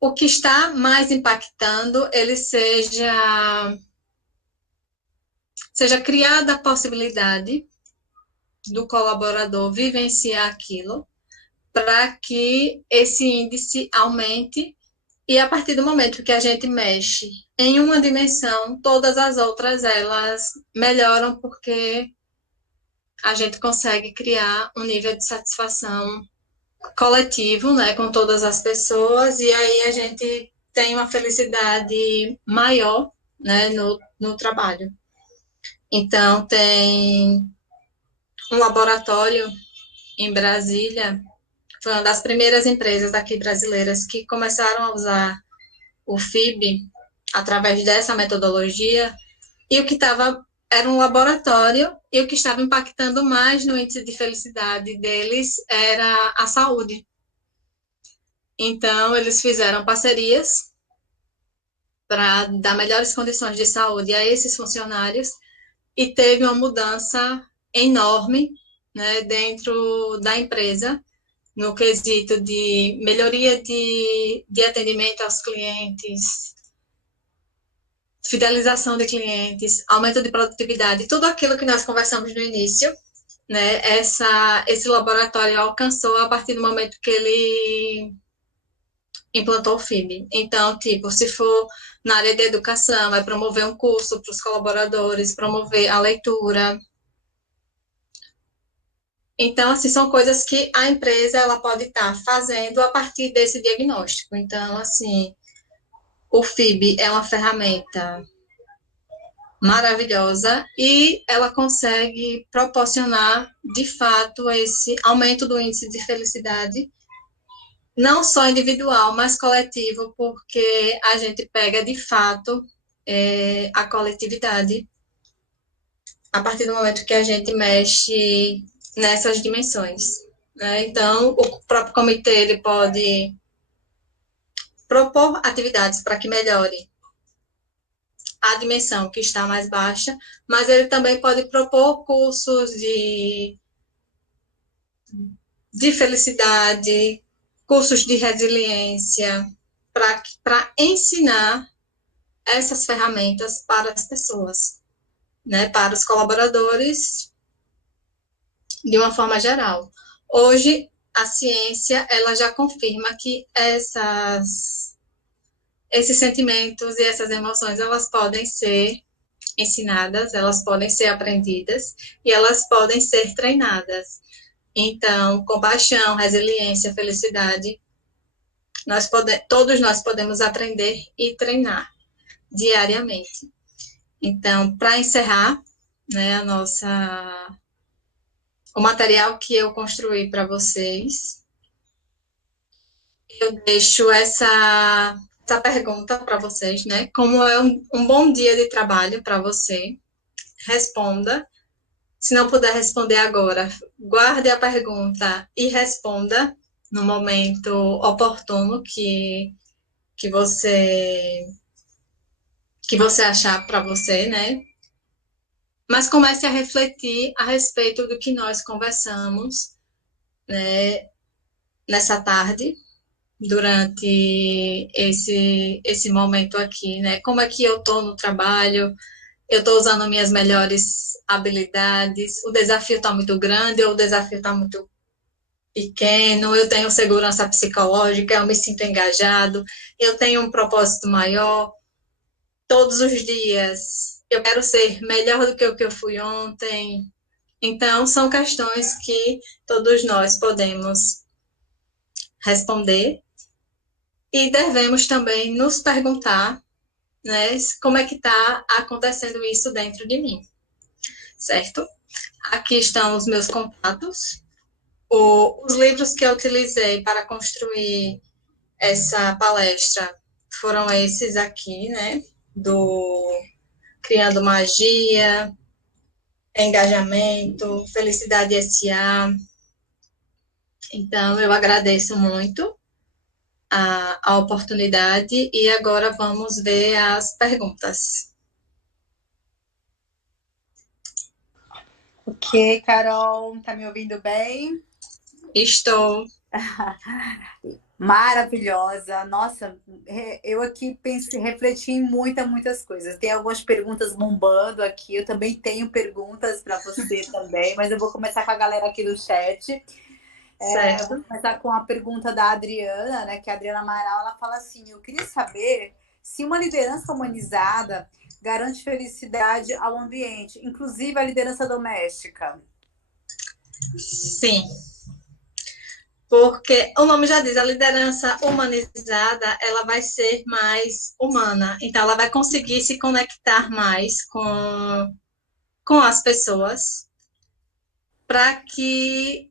o que está mais impactando ele seja criada a possibilidade do colaborador vivenciar aquilo para que esse índice aumente. E a partir do momento que a gente mexe em uma dimensão, todas as outras, elas melhoram porque a gente consegue criar um nível de satisfação coletivo, né, com todas as pessoas, e aí a gente tem uma felicidade maior, né, no trabalho. Então, tem um laboratório em Brasília, foi uma das primeiras empresas aqui brasileiras que começaram a usar o FIB através dessa metodologia, e o que estava era um laboratório, e o que estava impactando mais no índice de felicidade deles era a saúde. Então, eles fizeram parcerias para dar melhores condições de saúde a esses funcionários, e teve uma mudança enorme, né, dentro da empresa, no quesito de melhoria de atendimento aos clientes, fidelização de clientes, aumento de produtividade, tudo aquilo que nós conversamos no início, né, esse laboratório alcançou a partir do momento que ele implantou o FIB. Então, tipo, se for na área de educação, vai promover um curso para os colaboradores, promover a leitura. Então, assim, são coisas que a empresa ela pode estar fazendo a partir desse diagnóstico. Então, assim, o FIB é uma ferramenta maravilhosa e ela consegue proporcionar, de fato, esse aumento do índice de felicidade, não só individual, mas coletivo, porque a gente pega, de fato, a coletividade a partir do momento que a gente mexe nessas dimensões, né? Então, o próprio comitê ele pode propor atividades para que melhore a dimensão que está mais baixa, mas ele também pode propor cursos de felicidade, cursos de resiliência, para ensinar essas ferramentas para as pessoas, né, para os colaboradores, de uma forma geral. Hoje, a ciência ela já confirma que esses sentimentos e essas emoções elas podem ser ensinadas, elas podem ser aprendidas e elas podem ser treinadas. Então, compaixão, resiliência, felicidade, todos nós podemos aprender e treinar diariamente. Então, para encerrar, né, o material que eu construí para vocês, eu deixo essa pergunta para vocês, né? Como é um bom dia de trabalho para você? Responda. Se não puder responder agora, guarde a pergunta e responda no momento oportuno que você achar para você, né? Mas comece a refletir a respeito do que nós conversamos, né, nessa tarde, durante esse momento aqui, né? Como é que eu estou no trabalho? Eu estou usando minhas melhores habilidades? O desafio está muito grande ou o desafio está muito pequeno? Eu tenho segurança psicológica, eu me sinto engajado, eu tenho um propósito maior. Todos os dias eu quero ser melhor do que o que eu fui ontem. Então, são questões que todos nós podemos responder e devemos também nos perguntar, né, como é que está acontecendo isso dentro de mim, certo? Aqui estão os meus contatos, os livros que eu utilizei para construir essa palestra foram esses aqui, né, do Criando Magia, Engajamento, Felicidade S.A. Então, eu agradeço muito a oportunidade e agora vamos ver as perguntas. Ok, Carol, tá me ouvindo bem? Estou. Maravilhosa. Nossa, eu aqui pensei, refleti em muitas coisas. Tem algumas perguntas bombando aqui. Eu também tenho perguntas para você também, mas eu vou começar com a galera aqui do chat. Eu vou começar com a pergunta da Adriana, né? Que a Adriana Amaral, ela fala assim: eu queria saber se uma liderança humanizada garante felicidade ao ambiente, inclusive a liderança doméstica. Sim. Porque o nome já diz, a liderança humanizada, ela vai ser mais humana. Então, ela vai conseguir se conectar mais com as pessoas para que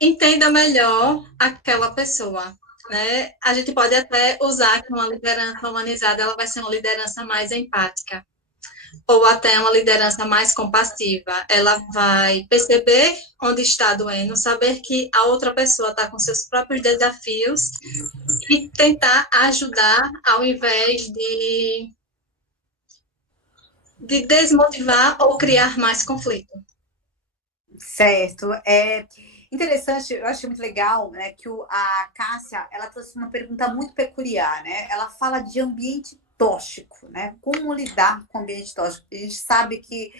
entenda melhor aquela pessoa. Né? A gente pode até usar que uma liderança humanizada ela vai ser uma liderança mais empática, ou até uma liderança mais compassiva. Ela vai perceber onde está doendo, saber que a outra pessoa está com seus próprios desafios e tentar ajudar ao invés de desmotivar ou criar mais conflito. Certo. É interessante, eu achei muito legal, né, que a Cássia, ela trouxe uma pergunta muito peculiar, né? Ela fala de ambiente tóxico, né? Como lidar com o ambiente tóxico? A gente sabe que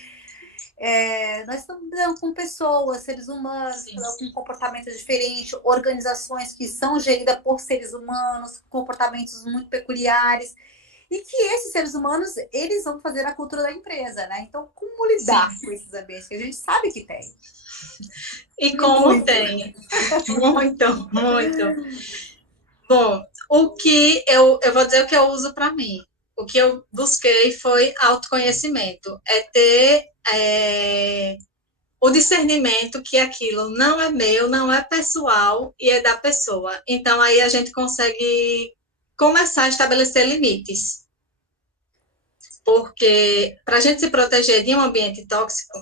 nós estamos lidando com pessoas, seres humanos, com comportamentos diferentes, organizações que são geridas por seres humanos, comportamentos muito peculiares, e que esses seres humanos, eles vão fazer a cultura da empresa, né? Então, como lidar com esses ambientes que a gente sabe que tem? E como muito. Tem. Muito, muito. Bom, o que eu vou dizer o que eu uso para mim. O que eu busquei foi autoconhecimento. É ter o discernimento que aquilo não é meu, não é pessoal e é da pessoa. Então, aí a gente consegue começar a estabelecer limites. Porque para a gente se proteger de um ambiente tóxico,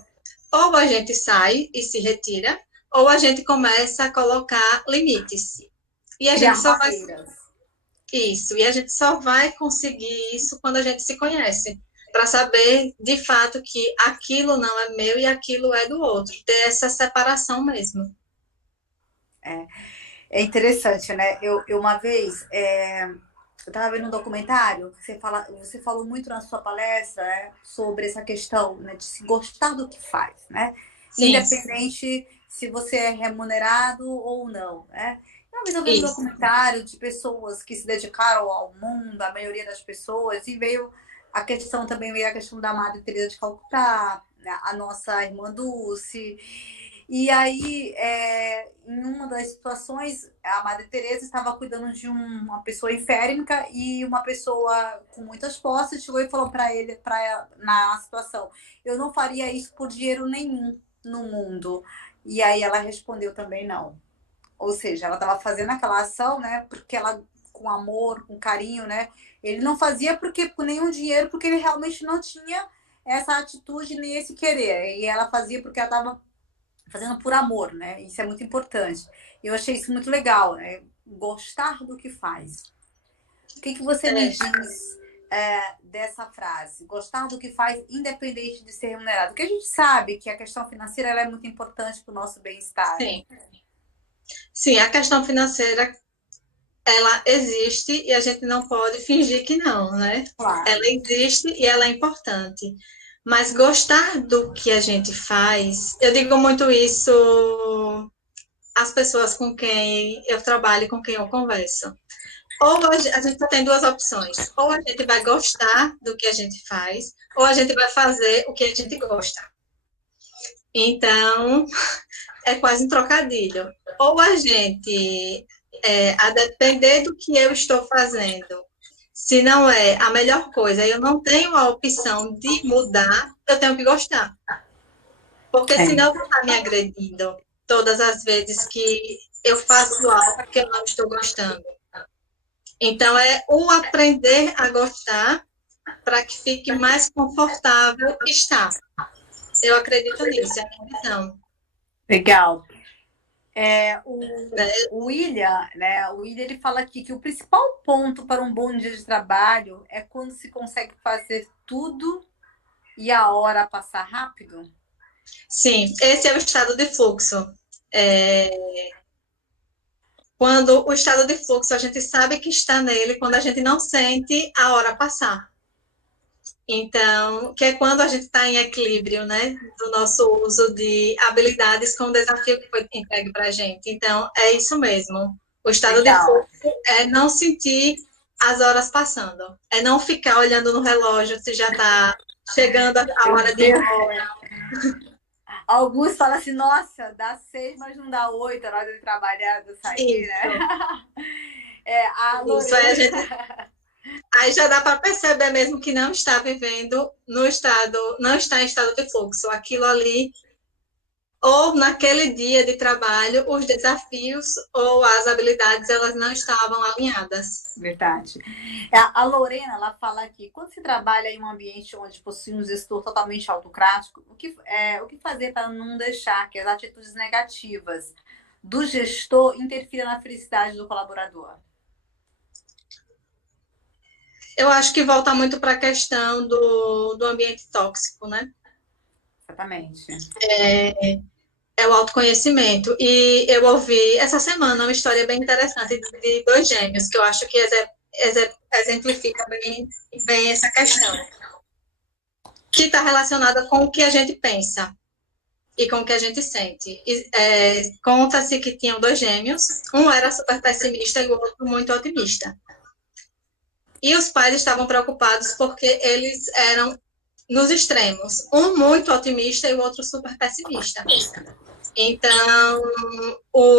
ou a gente sai e se retira, ou a gente começa a colocar limites. E a gente só vai... Isso, e a gente só vai conseguir isso quando a gente se conhece, para saber, de fato, que aquilo não é meu e aquilo é do outro, ter essa separação mesmo. É interessante, né? Eu uma vez, eu estava vendo um documentário, você falou muito na sua palestra, né, sobre essa questão, né, de se gostar do que faz, né? Sim. Independente se você é remunerado ou não, né? Uma vez eu vi um documentário de pessoas que se dedicaram ao mundo, a maioria das pessoas, e veio a questão da Madre Teresa de Calcutá, a nossa irmã Dulce. E aí, em uma das situações, a Madre Teresa estava cuidando de uma pessoa enfermica e uma pessoa com muitas posses chegou e falou para ela, na situação, eu não faria isso por dinheiro nenhum no mundo. E aí ela respondeu também não. Ou seja, ela estava fazendo aquela ação, né? Porque ela, com amor, com carinho, né? Ele não fazia por nenhum dinheiro, porque ele realmente não tinha essa atitude nem esse querer. E ela fazia porque ela estava fazendo por amor, né? Isso é muito importante. Eu achei isso muito legal, né? Gostar do que faz. O que você me diz dessa frase? Gostar do que faz, independente de ser remunerado. Porque a gente sabe que a questão financeira ela é muito importante para o nosso bem-estar. Sim. Sim, a questão financeira, ela existe e a gente não pode fingir que não, né? Claro. Ela existe e ela é importante. Mas gostar do que a gente faz, eu digo muito isso às pessoas com quem eu trabalho, com quem eu converso. Ou a gente tem duas opções. Ou a gente vai gostar do que a gente faz, ou a gente vai fazer o que a gente gosta. Então, é quase um trocadilho. Ou a gente, a depender do que eu estou fazendo, se não é a melhor coisa, eu não tenho a opção de mudar, eu tenho que gostar. Porque senão eu vou estar me agredindo todas as vezes que eu faço algo que eu não estou gostando. Então, é o aprender a gostar para que fique mais confortável estar. Eu acredito nisso, é a minha visão. Legal. O William, né? O William ele fala aqui que o principal ponto para um bom dia de trabalho é quando se consegue fazer tudo e a hora passar rápido. Sim, esse é o estado de fluxo. Quando o estado de fluxo a gente sabe que está nele, quando a gente não sente a hora passar. Então, que é quando a gente está em equilíbrio, né, do nosso uso de habilidades com o desafio que foi entregue para a gente. Então, é isso mesmo. O estado de fluxo é não sentir as horas passando. É não ficar olhando no relógio se já está chegando a hora de ir embora. Alguns falam assim, nossa, dá 6, mas não dá 8 na hora de trabalhar, de sair, né? A Isso Lorena... aí já dá para perceber mesmo que não está vivendo no estado, não está em estado de fluxo. Aquilo ali, ou naquele dia de trabalho, os desafios ou as habilidades, elas não estavam alinhadas. Verdade. A Lorena, ela fala aqui, quando se trabalha em um ambiente onde possui um gestor totalmente autocrático, o que fazer para não deixar que as atitudes negativas do gestor interfiram na felicidade do colaborador? Eu acho que volta muito para a questão do ambiente tóxico, né? Exatamente. É o autoconhecimento. E eu ouvi essa semana uma história bem interessante de dois gêmeos, que eu acho que exemplifica bem essa questão, que está relacionada com o que a gente pensa e com o que a gente sente. Conta-se que tinham dois gêmeos, um era super pessimista e o outro muito otimista. E os pais estavam preocupados porque eles eram nos extremos, um muito otimista e o outro super pessimista. Então,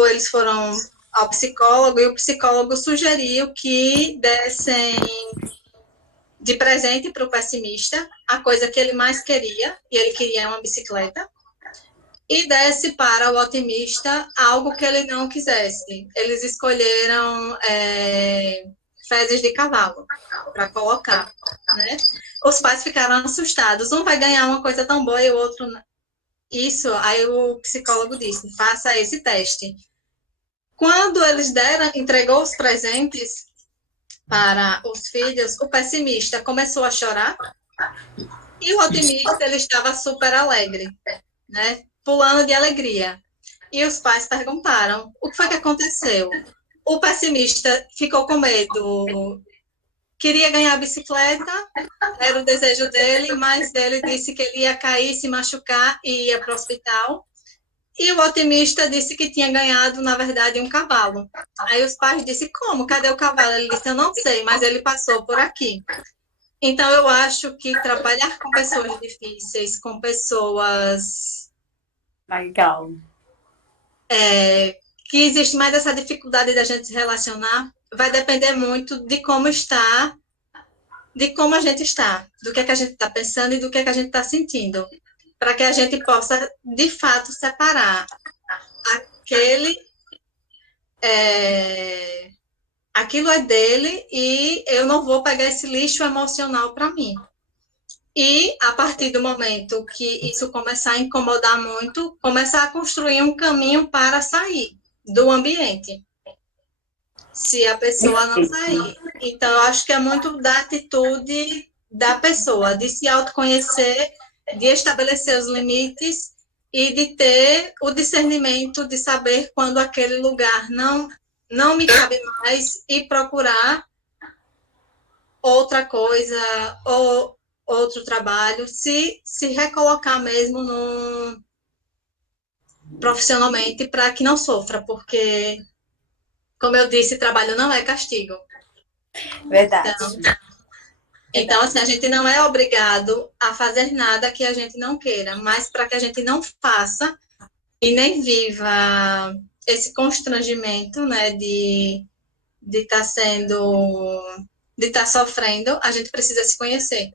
eles foram ao psicólogo e o psicólogo sugeriu que dessem de presente para o pessimista a coisa que ele mais queria, e ele queria uma bicicleta, e desse para o otimista algo que ele não quisesse. Eles escolheram fezes de cavalo para colocar, né? Os pais ficaram assustados. Um vai ganhar uma coisa tão boa e o outro não. Isso, aí o psicólogo disse, faça esse teste. Quando eles entregou os presentes para os filhos, o pessimista começou a chorar e o otimista, ele estava super alegre, né? Pulando de alegria. E os pais perguntaram, o que foi que aconteceu? O pessimista ficou com medo, queria ganhar a bicicleta, era o desejo dele, mas ele disse que ele ia cair, se machucar e ia para o hospital. E o otimista disse que tinha ganhado, na verdade, um cavalo. Aí os pais disseram, como? Cadê o cavalo? Ele disse, eu não sei, mas ele passou por aqui. Então, eu acho que trabalhar com pessoas difíceis, com pessoas... Legal. Que existe mais essa dificuldade da gente se relacionar, vai depender muito de como está, de como a gente está, do que é que a gente está pensando e do que é que a gente está sentindo, para que a gente possa, de fato, separar aquilo é dele e eu não vou pegar esse lixo emocional para mim. E, a partir do momento que isso começar a incomodar muito, começar a construir um caminho para sair do ambiente, se a pessoa não sair. Então, eu acho que é muito da atitude da pessoa, de se autoconhecer, de estabelecer os limites e de ter o discernimento de saber quando aquele lugar não me cabe mais e procurar outra coisa ou outro trabalho, se recolocar mesmo profissionalmente para que não sofra, porque, como eu disse, trabalho não é castigo. Verdade. Então, assim, a gente não é obrigado a fazer nada que a gente não queira, mas para que a gente não faça e nem viva esse constrangimento, né, de estar de estar sofrendo, a gente precisa se conhecer.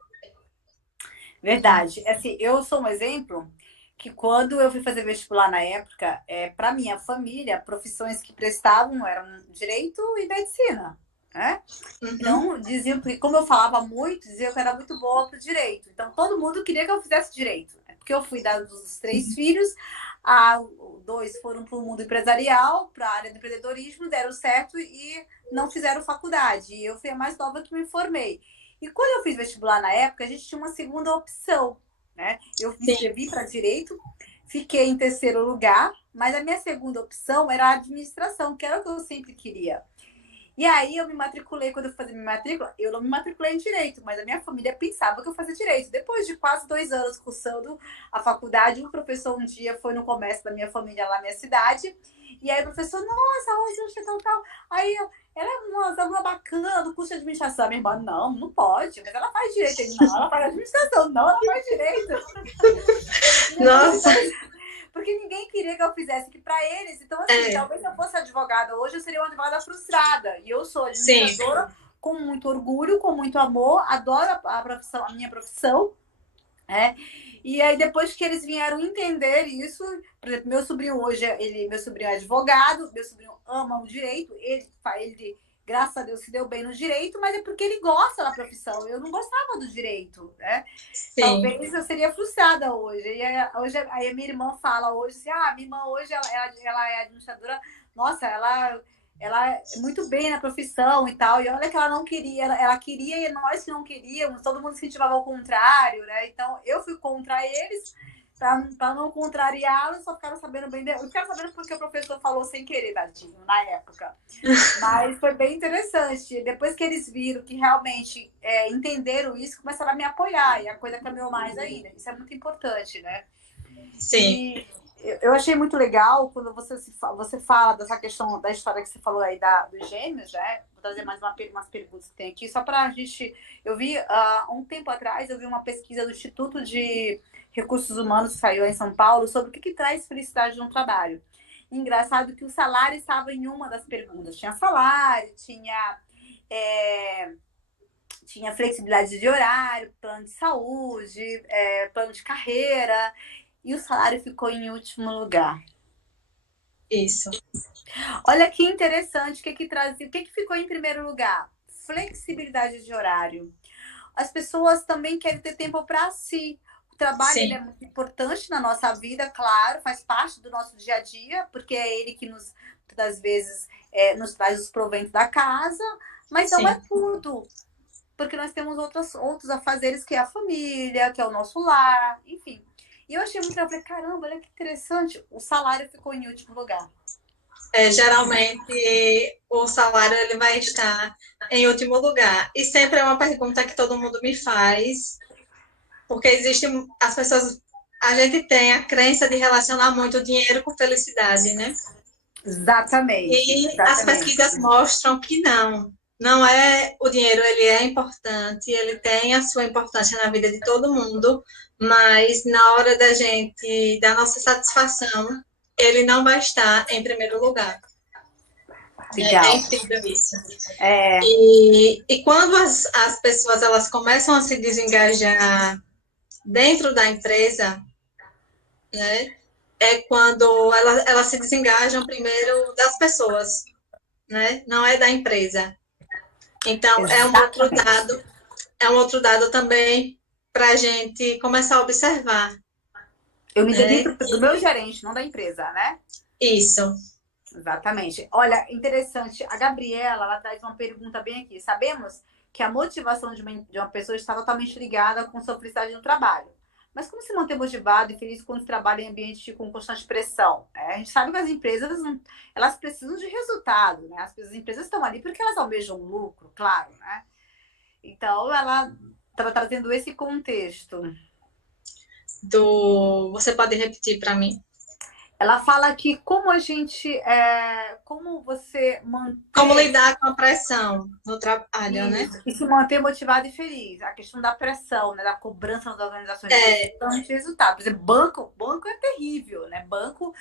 Verdade. Assim, eu sou um exemplo que quando eu fui fazer vestibular na época, para minha família, profissões que prestavam eram direito e medicina, né? Uhum. Então, diziam que, como eu falava muito, diziam que eu era muito boa para o direito. Então, todo mundo queria que eu fizesse direito. Porque eu fui dada dos 3 filhos, 2 foram para o mundo empresarial, para a área do empreendedorismo, deram certo e não fizeram faculdade. E eu fui a mais nova que me formei. E quando eu fiz vestibular na época, a gente tinha uma segunda opção, né? Eu me inscrevi para direito, fiquei em 3º lugar, mas a minha segunda opção era a administração, que era o que eu sempre queria. E aí eu me matriculei, quando eu fazia minha matrícula, eu não me matriculei em direito, mas a minha família pensava que eu fazia direito. Depois de quase 2 anos cursando a faculdade, um professor um dia foi no comércio da minha família lá na minha cidade, e aí o professor, nossa, Rosângela, tal. Aí ela é uma aluna bacana do curso de administração. Minha irmã, não pode, mas ela faz direito. Ele, não, ela faz administração, não, ela faz direito. Nossa! porque ninguém queria que eu fizesse aqui para eles. Então, assim, talvez se eu fosse advogada hoje, eu seria uma advogada frustrada. E eu sou administradora com muito orgulho, com muito amor, adoro a profissão, a minha profissão. E aí, depois que eles vieram entender isso, por exemplo, meu sobrinho hoje, meu sobrinho é advogado, meu sobrinho ama o direito, ele, graças a Deus, se deu bem no direito, mas é porque ele gosta da profissão. Eu não gostava do direito, né? Sim. Talvez eu seria frustrada hoje. E hoje aí a minha irmã fala hoje assim, minha irmã hoje ela é administradora, nossa, ela é muito bem na profissão e tal, e olha que ela não queria, ela queria e nós que não queríamos, todo mundo incentivava ao contrário, né? Então eu fui contra eles para não contrariá-los, só ficaram sabendo bem. Eu ficaram sabendo porque o professor falou sem querer, tadinho, na época. Mas foi bem interessante. Depois que eles viram que realmente entenderam isso, começaram a me apoiar, e a coisa caminhou mais ainda. Isso é muito importante, né? Sim. E eu achei muito legal quando você fala dessa questão da história que você falou aí dos gêmeos, né? Vou trazer mais umas perguntas que tem aqui, só para a gente... Eu vi, há um tempo atrás, eu vi uma pesquisa do Instituto de Recursos Humanos que saiu em São Paulo sobre o que traz felicidade no trabalho. Engraçado que o salário estava em uma das perguntas. Tinha salário, tinha flexibilidade de horário, plano de saúde, plano de carreira... E o salário ficou em último lugar. Isso. Olha que interessante, o que ficou em primeiro lugar? Flexibilidade de horário. As pessoas também querem ter tempo para si. O trabalho ele é muito importante na nossa vida, claro, faz parte do nosso dia a dia, porque é ele que muitas vezes, nos traz os proventos da casa, mas não é tudo. Porque nós temos outros afazeres, que é a família, que é o nosso lar, enfim. E eu achei muito legal, falei, caramba, olha que interessante, o salário ficou em último lugar. Geralmente o salário ele vai estar em último lugar. E sempre é uma pergunta que todo mundo me faz, porque a gente tem a crença de relacionar muito o dinheiro com felicidade, né? Exatamente. E as pesquisas mostram que não é o dinheiro, ele é importante, ele tem a sua importância na vida de todo mundo, mas na hora da nossa satisfação, ele não vai estar em primeiro lugar. Legal. É incrível isso. E quando as pessoas elas começam a se desengajar dentro da empresa, né, é quando elas se desengajam primeiro das pessoas, né, não é da empresa. Então, é um outro dado também para a gente começar a observar. Eu me dedico do meu gerente, não da empresa, né? Isso. Exatamente. Olha, interessante. A Gabriela, ela traz uma pergunta bem aqui. Sabemos que a motivação de uma pessoa está totalmente ligada com sua felicidade no trabalho. Mas como se manter motivado e feliz quando trabalha em ambiente com constante pressão? A gente sabe que as empresas, elas precisam de resultado, né? As empresas estão ali porque elas almejam lucro, claro, né? Então, ela estava trazendo esse contexto. Você pode repetir para mim? Ela fala que como você manter... Como lidar com a pressão no trabalho, né? E se manter motivado e feliz. A questão da pressão, né? Da cobrança das organizações de resultado. Por exemplo, banco é terrível, né? Banco,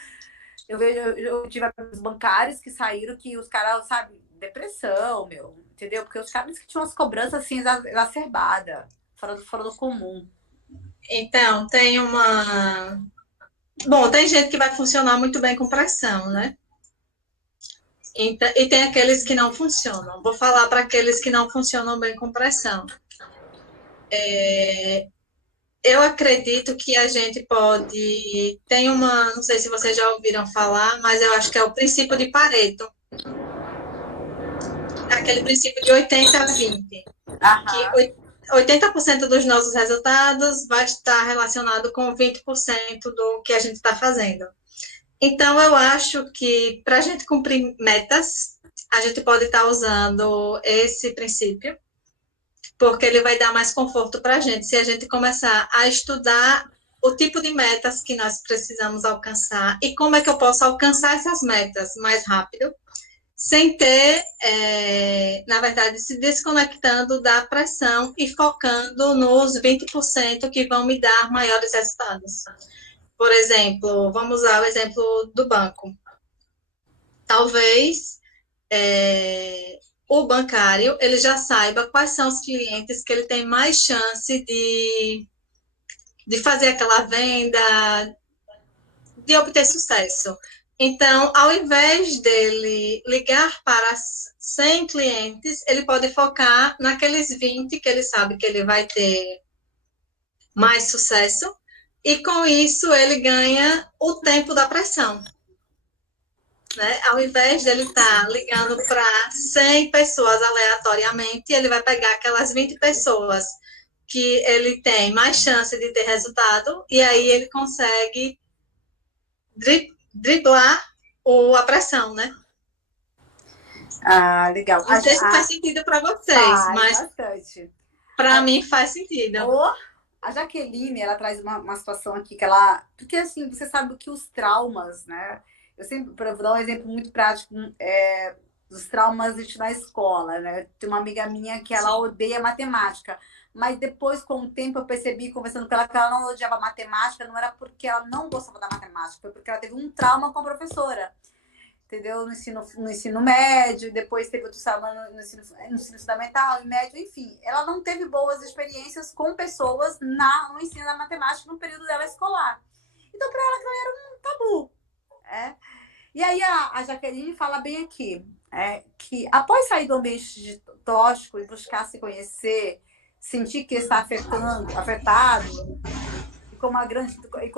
eu tive amigos bancários que saíram que os caras, sabe, depressão, entendeu? Porque os caras que tinham as cobranças assim exacerbadas, fora do comum. Então, tem gente que vai funcionar muito bem com pressão, né? E tem aqueles que não funcionam. Vou falar para aqueles que não funcionam bem com pressão. Eu acredito que a gente pode... não sei se vocês já ouviram falar, mas eu acho que é o princípio de Pareto. Aquele princípio de 80-20. Que 80% dos nossos resultados vai estar relacionado com 20% do que a gente está fazendo. Então, eu acho que para a gente cumprir metas, a gente pode estar usando esse princípio, porque ele vai dar mais conforto para a gente. Se a gente começar a estudar o tipo de metas que nós precisamos alcançar e como é que eu posso alcançar essas metas mais rápido, sem ter, na verdade, se desconectando da pressão e focando nos 20% que vão me dar maiores resultados. Por exemplo, vamos usar o exemplo do banco. Talvez o bancário ele já saiba quais são os clientes que ele tem mais chance de fazer aquela venda, de obter sucesso. Então, ao invés dele ligar para 100 clientes, ele pode focar naqueles 20 que ele sabe que ele vai ter mais sucesso, e com isso ele ganha o tempo da pressão. Né? Ao invés dele estar ligando para 100 pessoas aleatoriamente, ele vai pegar aquelas 20 pessoas que ele tem mais chance de ter resultado, e aí ele consegue driblar a pressão, né? Ah, legal. Não sei se faz sentido para vocês, mas para mim faz sentido. A Jaqueline, ela traz uma situação aqui que ela... Porque, assim, você sabe que os traumas, né? Eu sempre, para dar um exemplo muito prático, dos traumas na escola, né? Tem uma amiga minha que ela odeia matemática, mas depois, com o tempo, eu percebi, conversando com ela, que ela não odiava matemática, não era porque ela não gostava da matemática, foi porque ela teve um trauma com a professora, entendeu? No ensino médio, depois teve outro trauma no ensino fundamental, e médio, enfim. Ela não teve boas experiências com pessoas no ensino da matemática no período dela escolar. Então, para ela, aquilo era um tabu. E aí a Jaqueline fala bem aqui, que após sair do ambiente tóxico e buscar se conhecer, sentir que está afetado e com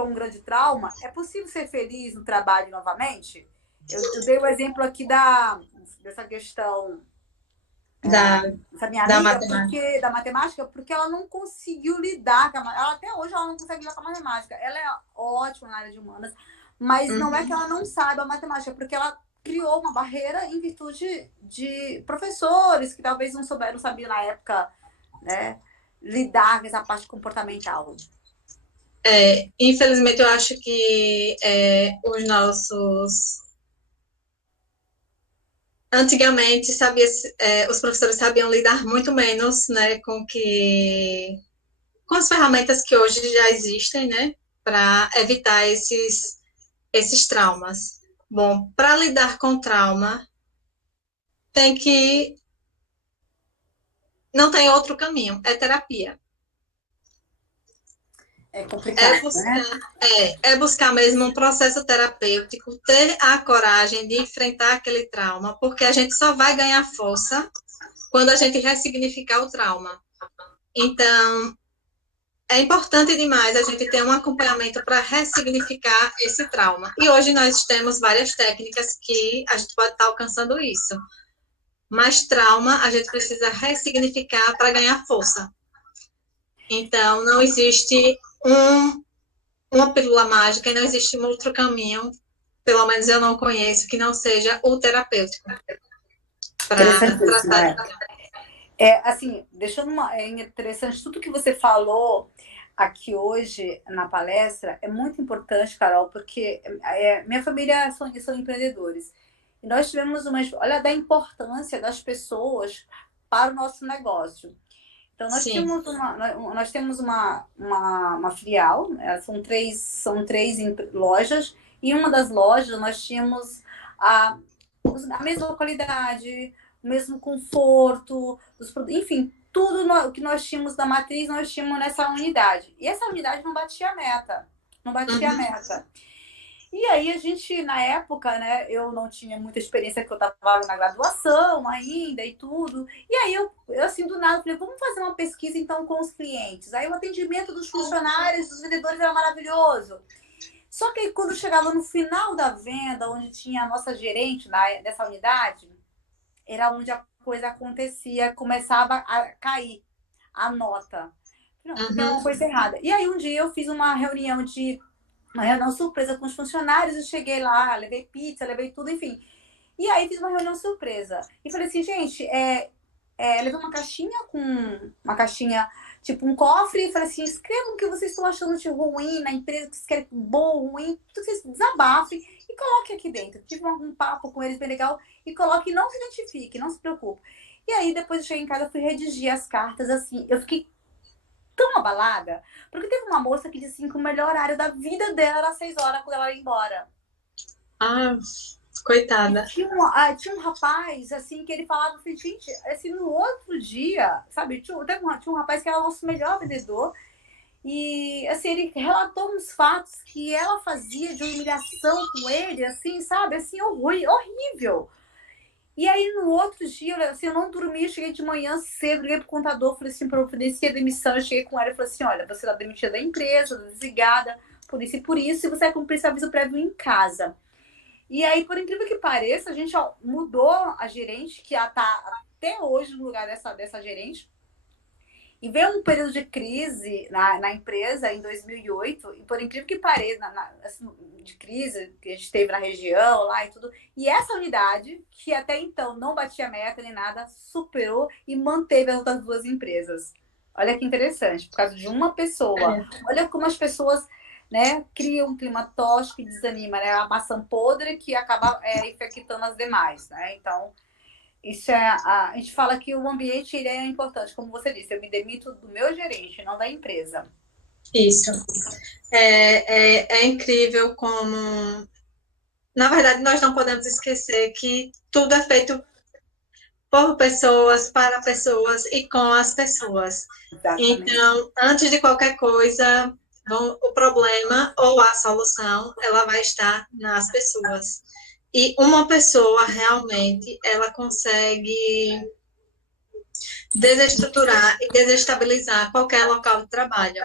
um grande trauma, é possível ser feliz no trabalho novamente? Eu dei o exemplo aqui dessa questão dessa minha amiga, da matemática, porque ela não conseguiu lidar com até hoje ela não consegue lidar com a matemática. Ela é ótima na área de humanas, mas não é que ela não saiba a matemática, porque ela criou uma barreira em virtude de professores que talvez não sabiam na época, né, lidar com essa parte comportamental. Infelizmente, eu acho que os nossos... Antigamente, os professores sabiam lidar muito menos, né, com as ferramentas que hoje já existem, né, para evitar esses traumas. Bom, para lidar com trauma, não tem outro caminho, é terapia. É complicado, né? Buscar mesmo um processo terapêutico, ter a coragem de enfrentar aquele trauma, porque a gente só vai ganhar força quando a gente ressignificar o trauma. Então, é importante demais a gente ter um acompanhamento para ressignificar esse trauma. E hoje nós temos várias técnicas que a gente pode estar alcançando isso. Mas trauma a gente precisa ressignificar para ganhar força. Então, não existe uma pílula mágica e não existe um outro caminho, pelo menos eu não conheço, que não seja o terapêutico. Para tratar. Assim, é interessante tudo que você falou aqui hoje na palestra, é muito importante, Carol, porque minha família são empreendedores. E nós tivemos olha da importância das pessoas para o nosso negócio. Então, nós temos uma filial, são três lojas, e uma das lojas nós tínhamos a mesma qualidade, o mesmo conforto, enfim, tudo que nós tínhamos da matriz, nós tínhamos nessa unidade. E essa unidade não batia a meta. A meta. E aí a gente, na época, né, eu não tinha muita experiência, porque eu estava na graduação ainda e tudo. E aí eu assim, do nada, falei, vamos fazer uma pesquisa então com os clientes. Aí o atendimento dos funcionários, dos vendedores era maravilhoso. Só que aí, quando chegava no final da venda, onde tinha a nossa gerente dessa unidade, era onde a coisa acontecia, começava a cair a nota. Não, tem uma coisa errada. E aí um dia eu fiz uma reunião surpresa com os funcionários, eu cheguei lá, levei pizza, levei tudo, enfim. E aí fiz uma reunião surpresa. E falei assim, gente, levei uma caixinha, tipo um cofre, e falei assim, escrevam o que vocês estão achando de ruim na empresa, que vocês querem bom, ruim, tudo que vocês desabafem e coloquem aqui dentro. Tive um papo com eles bem legal e coloque, não se identifique, não se preocupe. E aí depois eu cheguei em casa, fui redigir as cartas, assim, eu fiquei uma balada? Porque teve uma moça que disse assim, que o melhor horário da vida dela era às 6 horas quando ela ia embora. Ah, coitada. Tinha um rapaz, assim, que ele falava assim, gente, assim, no outro dia, sabe, tinha um rapaz que era o nosso melhor vendedor, e, assim, ele relatou uns fatos que ela fazia de humilhação com ele, assim, sabe, assim, horrível. E aí, no outro dia, assim, eu não dormi, eu cheguei de manhã cedo, liguei pro contador, falei assim, providenciei a demissão, eu cheguei com ela e falei assim, olha, você tá demitida da empresa, desligada, por isso e por isso, e você vai cumprir esse aviso prévio em casa. E aí, por incrível que pareça, a gente mudou a gerente, que está até hoje no lugar dessa gerente. E veio um período de crise na empresa em 2008, e por incrível que pareça, assim, de crise que a gente teve na região lá e tudo. E essa unidade, que até então não batia meta nem nada, superou e manteve as outras duas empresas. Olha que interessante, por causa de uma pessoa. Olha como as pessoas, né, criam um clima tóxico e desanima, né? A maçã podre que acaba infectando as demais, né? Então, isso a gente fala que o ambiente ele é importante, como você disse, eu me demito do meu gerente, não da empresa. Isso. É incrível como... Na verdade, nós não podemos esquecer que tudo é feito por pessoas, para pessoas e com as pessoas. Exatamente. Então, antes de qualquer coisa, o problema ou a solução, ela vai estar nas pessoas. E uma pessoa, realmente, ela consegue desestruturar e desestabilizar qualquer local de trabalho.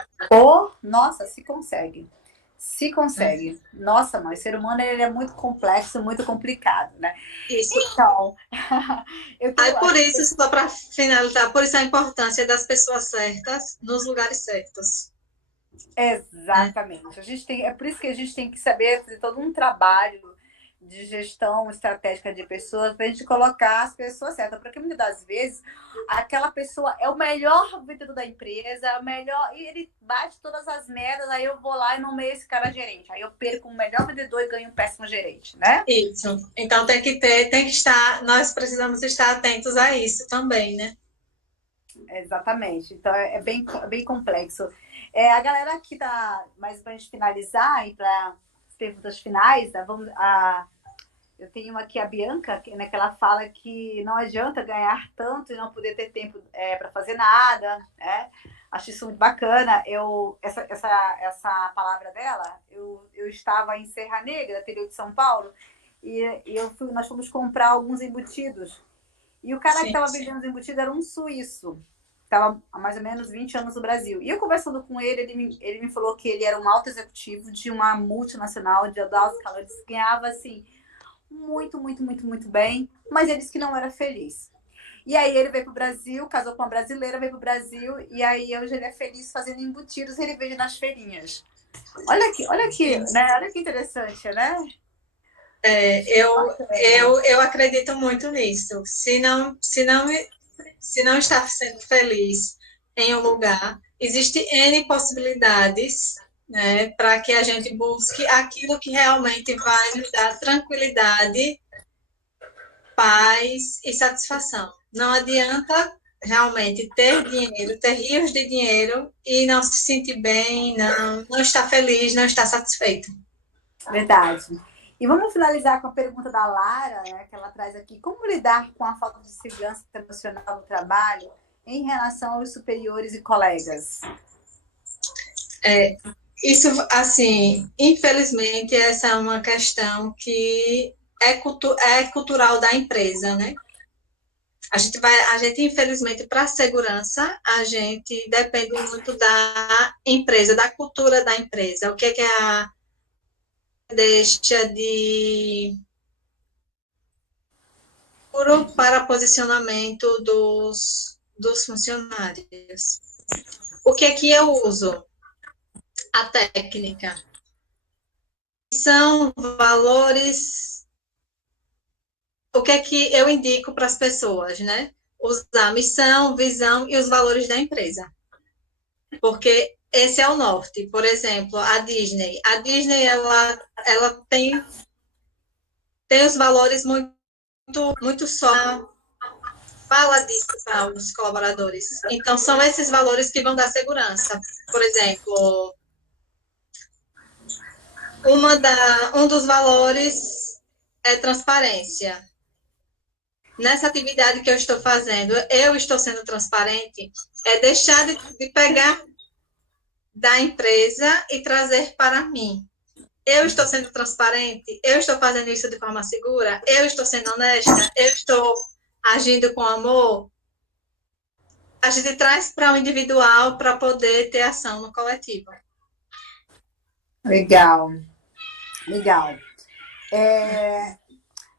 Nossa, se consegue. Se consegue. Nossa, mãe, o ser humano ele é muito complexo, muito complicado, né? Isso. Então, por isso, só para finalizar, por isso a importância das pessoas certas nos lugares certos. Exatamente. É por isso que a gente tem que saber fazer todo um trabalho de gestão estratégica de pessoas para a gente colocar as pessoas certas. Porque muitas das vezes aquela pessoa é o melhor vendedor da empresa, é o melhor, e ele bate todas as merdas, aí eu vou lá e nomeio esse cara gerente. Aí eu perco o melhor vendedor e ganho um péssimo gerente, né? Isso. Então tem que estar, nós precisamos estar atentos a isso também, né? Exatamente. Então é bem complexo. A galera aqui tá, mas para a gente finalizar e para as perguntas finais, tá? Eu tenho aqui a Bianca, né, que ela fala que não adianta ganhar tanto e não poder ter tempo para fazer nada, né? Acho isso muito bacana. Essa palavra dela, eu estava em Serra Negra, interior de São Paulo, e nós fomos comprar alguns embutidos. E o cara que estava vendendo os embutidos era um suíço. Estava há mais ou menos 20 anos no Brasil. E eu conversando com ele, ele me falou que ele era um alto executivo de uma multinacional de altos calores, que ganhava assim muito, muito, muito, muito bem, mas ele disse que não era feliz. E aí ele veio pro Brasil, casou com uma brasileira, veio pro Brasil, e aí hoje ele é feliz fazendo embutidos, ele vende nas feirinhas. Olha aqui, né? Olha que interessante, né? Eu acredito muito nisso. Se não está sendo feliz em um lugar, existe N possibilidades, né, para que a gente busque aquilo que realmente vai nos dar tranquilidade, paz e satisfação. Não adianta realmente ter dinheiro, ter rios de dinheiro e não se sentir bem, não estar feliz, não estar satisfeito. Verdade. E vamos finalizar com a pergunta da Lara, né, que ela traz aqui. Como lidar com a falta de segurança emocional no trabalho em relação aos superiores e colegas? Isso, assim, infelizmente, essa é uma questão que é cultural da empresa, né? A gente infelizmente, para a segurança, a gente depende muito da empresa, da cultura da empresa. O que a deixa de para posicionamento dos funcionários. O que eu uso? A técnica. São valores. O que eu indico para as pessoas, né? Usar missão, visão e os valores da empresa. Porque esse é o norte. Por exemplo, a Disney. A Disney, ela tem os valores muito só fala disso para os colaboradores. Então, são esses valores que vão dar segurança. Por exemplo, um dos valores é transparência. Nessa atividade que eu estou fazendo, eu estou sendo transparente, é deixar de pegar da empresa e trazer para mim. Eu estou sendo transparente, eu estou fazendo isso de forma segura, eu estou sendo honesta, eu estou agindo com amor. A gente traz para o individual para poder ter ação no coletivo. Legal, legal.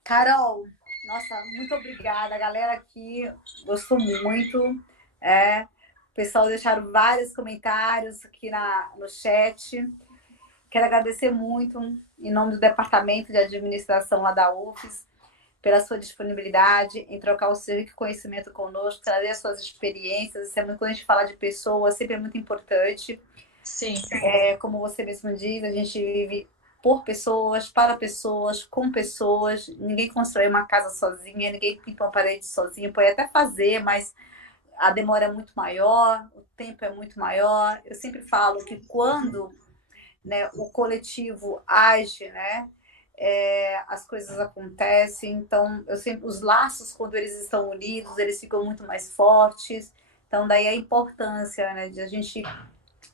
Carol, nossa, muito obrigada. A galera aqui gostou muito. O pessoal deixaram vários comentários aqui no chat. Quero agradecer muito, em nome do Departamento de Administração lá da UFES, pela sua disponibilidade em trocar o seu rico conhecimento conosco, trazer as suas experiências. Isso é muito, quando a gente fala de pessoas, sempre é muito importante. Sim. Como você mesmo diz, a gente vive por pessoas, para pessoas, com pessoas. Ninguém constrói uma casa sozinha, ninguém pinta uma parede sozinha. Pode até fazer, mas a demora é muito maior, o tempo é muito maior. Eu sempre falo que quando, né, o coletivo age, né, as coisas acontecem. Então, os laços, quando eles estão unidos, eles ficam muito mais fortes. Então, daí a importância, né, de a gente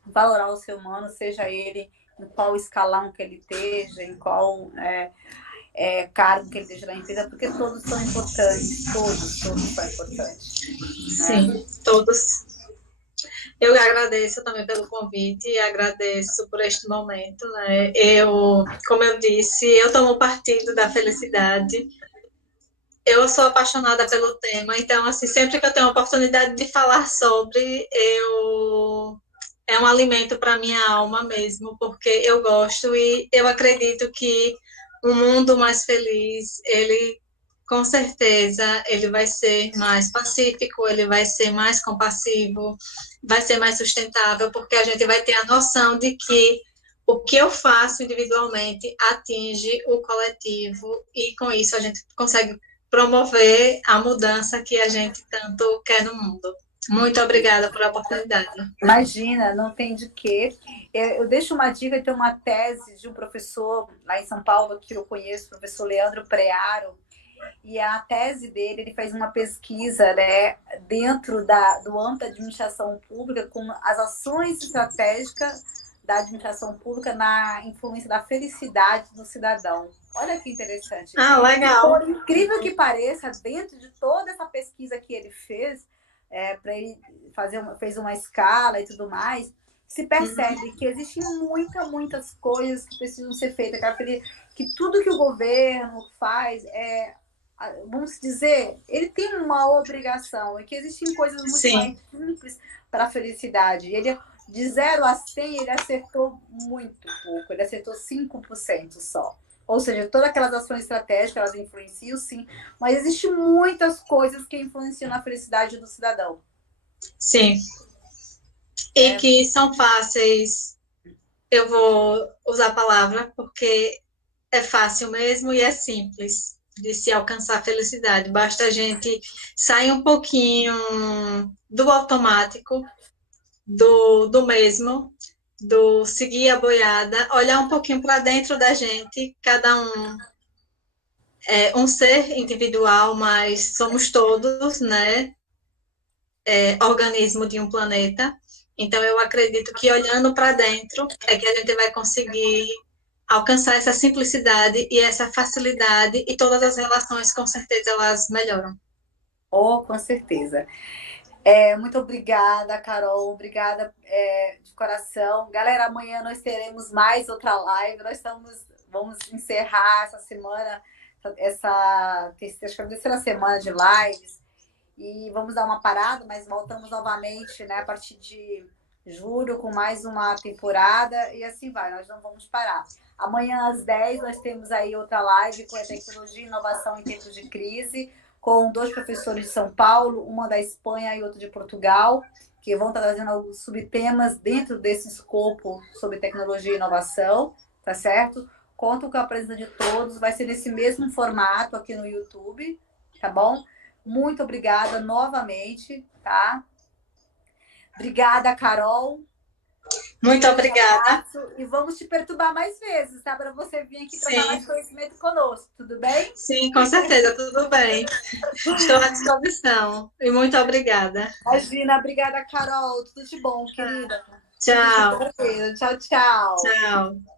valorar o ser humano, seja ele em qual escalão que ele esteja, em qual cargo que ele esteja na empresa, porque todos são importantes, todos são importantes. Sim, né? Todos. Eu agradeço também pelo convite e agradeço por este momento, né? Como eu disse, eu tomo partido da felicidade. Eu sou apaixonada pelo tema, então, assim, sempre que eu tenho a oportunidade de falar sobre, é um alimento para minha alma mesmo, porque eu gosto e eu acredito que um mundo mais feliz, ele, com certeza, ele vai ser mais pacífico, ele vai ser mais compassivo, vai ser mais sustentável, porque a gente vai ter a noção de que o que eu faço individualmente atinge o coletivo e, com isso, a gente consegue promover a mudança que a gente tanto quer no mundo. Muito obrigada por a oportunidade. Imagina, não tem de quê. Eu deixo uma dica, tem uma tese de um professor lá em São Paulo que eu conheço, o professor Leandro Prearo, e a tese dele, ele fez uma pesquisa, né, dentro do âmbito da administração pública, com as ações estratégicas da administração pública na influência da felicidade do cidadão. Olha que interessante. Ah, legal. Por incrível que pareça, dentro de toda essa pesquisa que ele fez, para ele fez uma escala e tudo mais, se percebe que existem muitas coisas que precisam ser feitas, que tudo que o governo faz vamos dizer, ele tem uma obrigação, e que existem coisas muito mais simples para a felicidade. Ele, de 0 a 100, ele acertou muito pouco, ele acertou 5% só. Ou seja, todas aquelas ações estratégicas, elas influenciam, sim, mas existem muitas coisas que influenciam na felicidade do cidadão. Sim. E que são fáceis, eu vou usar a palavra, porque é fácil mesmo e é simples de se alcançar a felicidade. Basta a gente sair um pouquinho do automático, do mesmo, do seguir a boiada, olhar um pouquinho para dentro da gente, cada um é um ser individual, mas somos todos, né, organismo de um planeta. Então, eu acredito que olhando para dentro é que a gente vai conseguir alcançar essa simplicidade e essa facilidade, e todas as relações, com certeza, elas melhoram. Oh, com certeza. Muito obrigada, Carol. Obrigada de coração. Galera, amanhã nós teremos mais outra live. Vamos encerrar essa semana, acho que é a terceira semana de lives. E vamos dar uma parada, mas voltamos novamente, né, a partir de julho com mais uma temporada, e assim vai, nós não vamos parar. Amanhã às 10 nós temos aí outra live com a tecnologia e inovação em tempos de crise, com 2 professores de São Paulo, uma da Espanha e outra de Portugal, que vão estar trazendo alguns subtemas dentro desse escopo sobre tecnologia e inovação, tá certo? Conto com a presença de todos, vai ser nesse mesmo formato aqui no YouTube, tá bom? Muito obrigada novamente, tá? Obrigada, Carol. Muito obrigada. E vamos te perturbar mais vezes, tá? Para você vir aqui trocar mais conhecimento conosco, tudo bem? Sim, com certeza, tudo bem. Estou à disposição. E muito obrigada. Imagina, obrigada, Carol. Tudo de bom, querida. Tchau. Tchau, tchau. Tchau.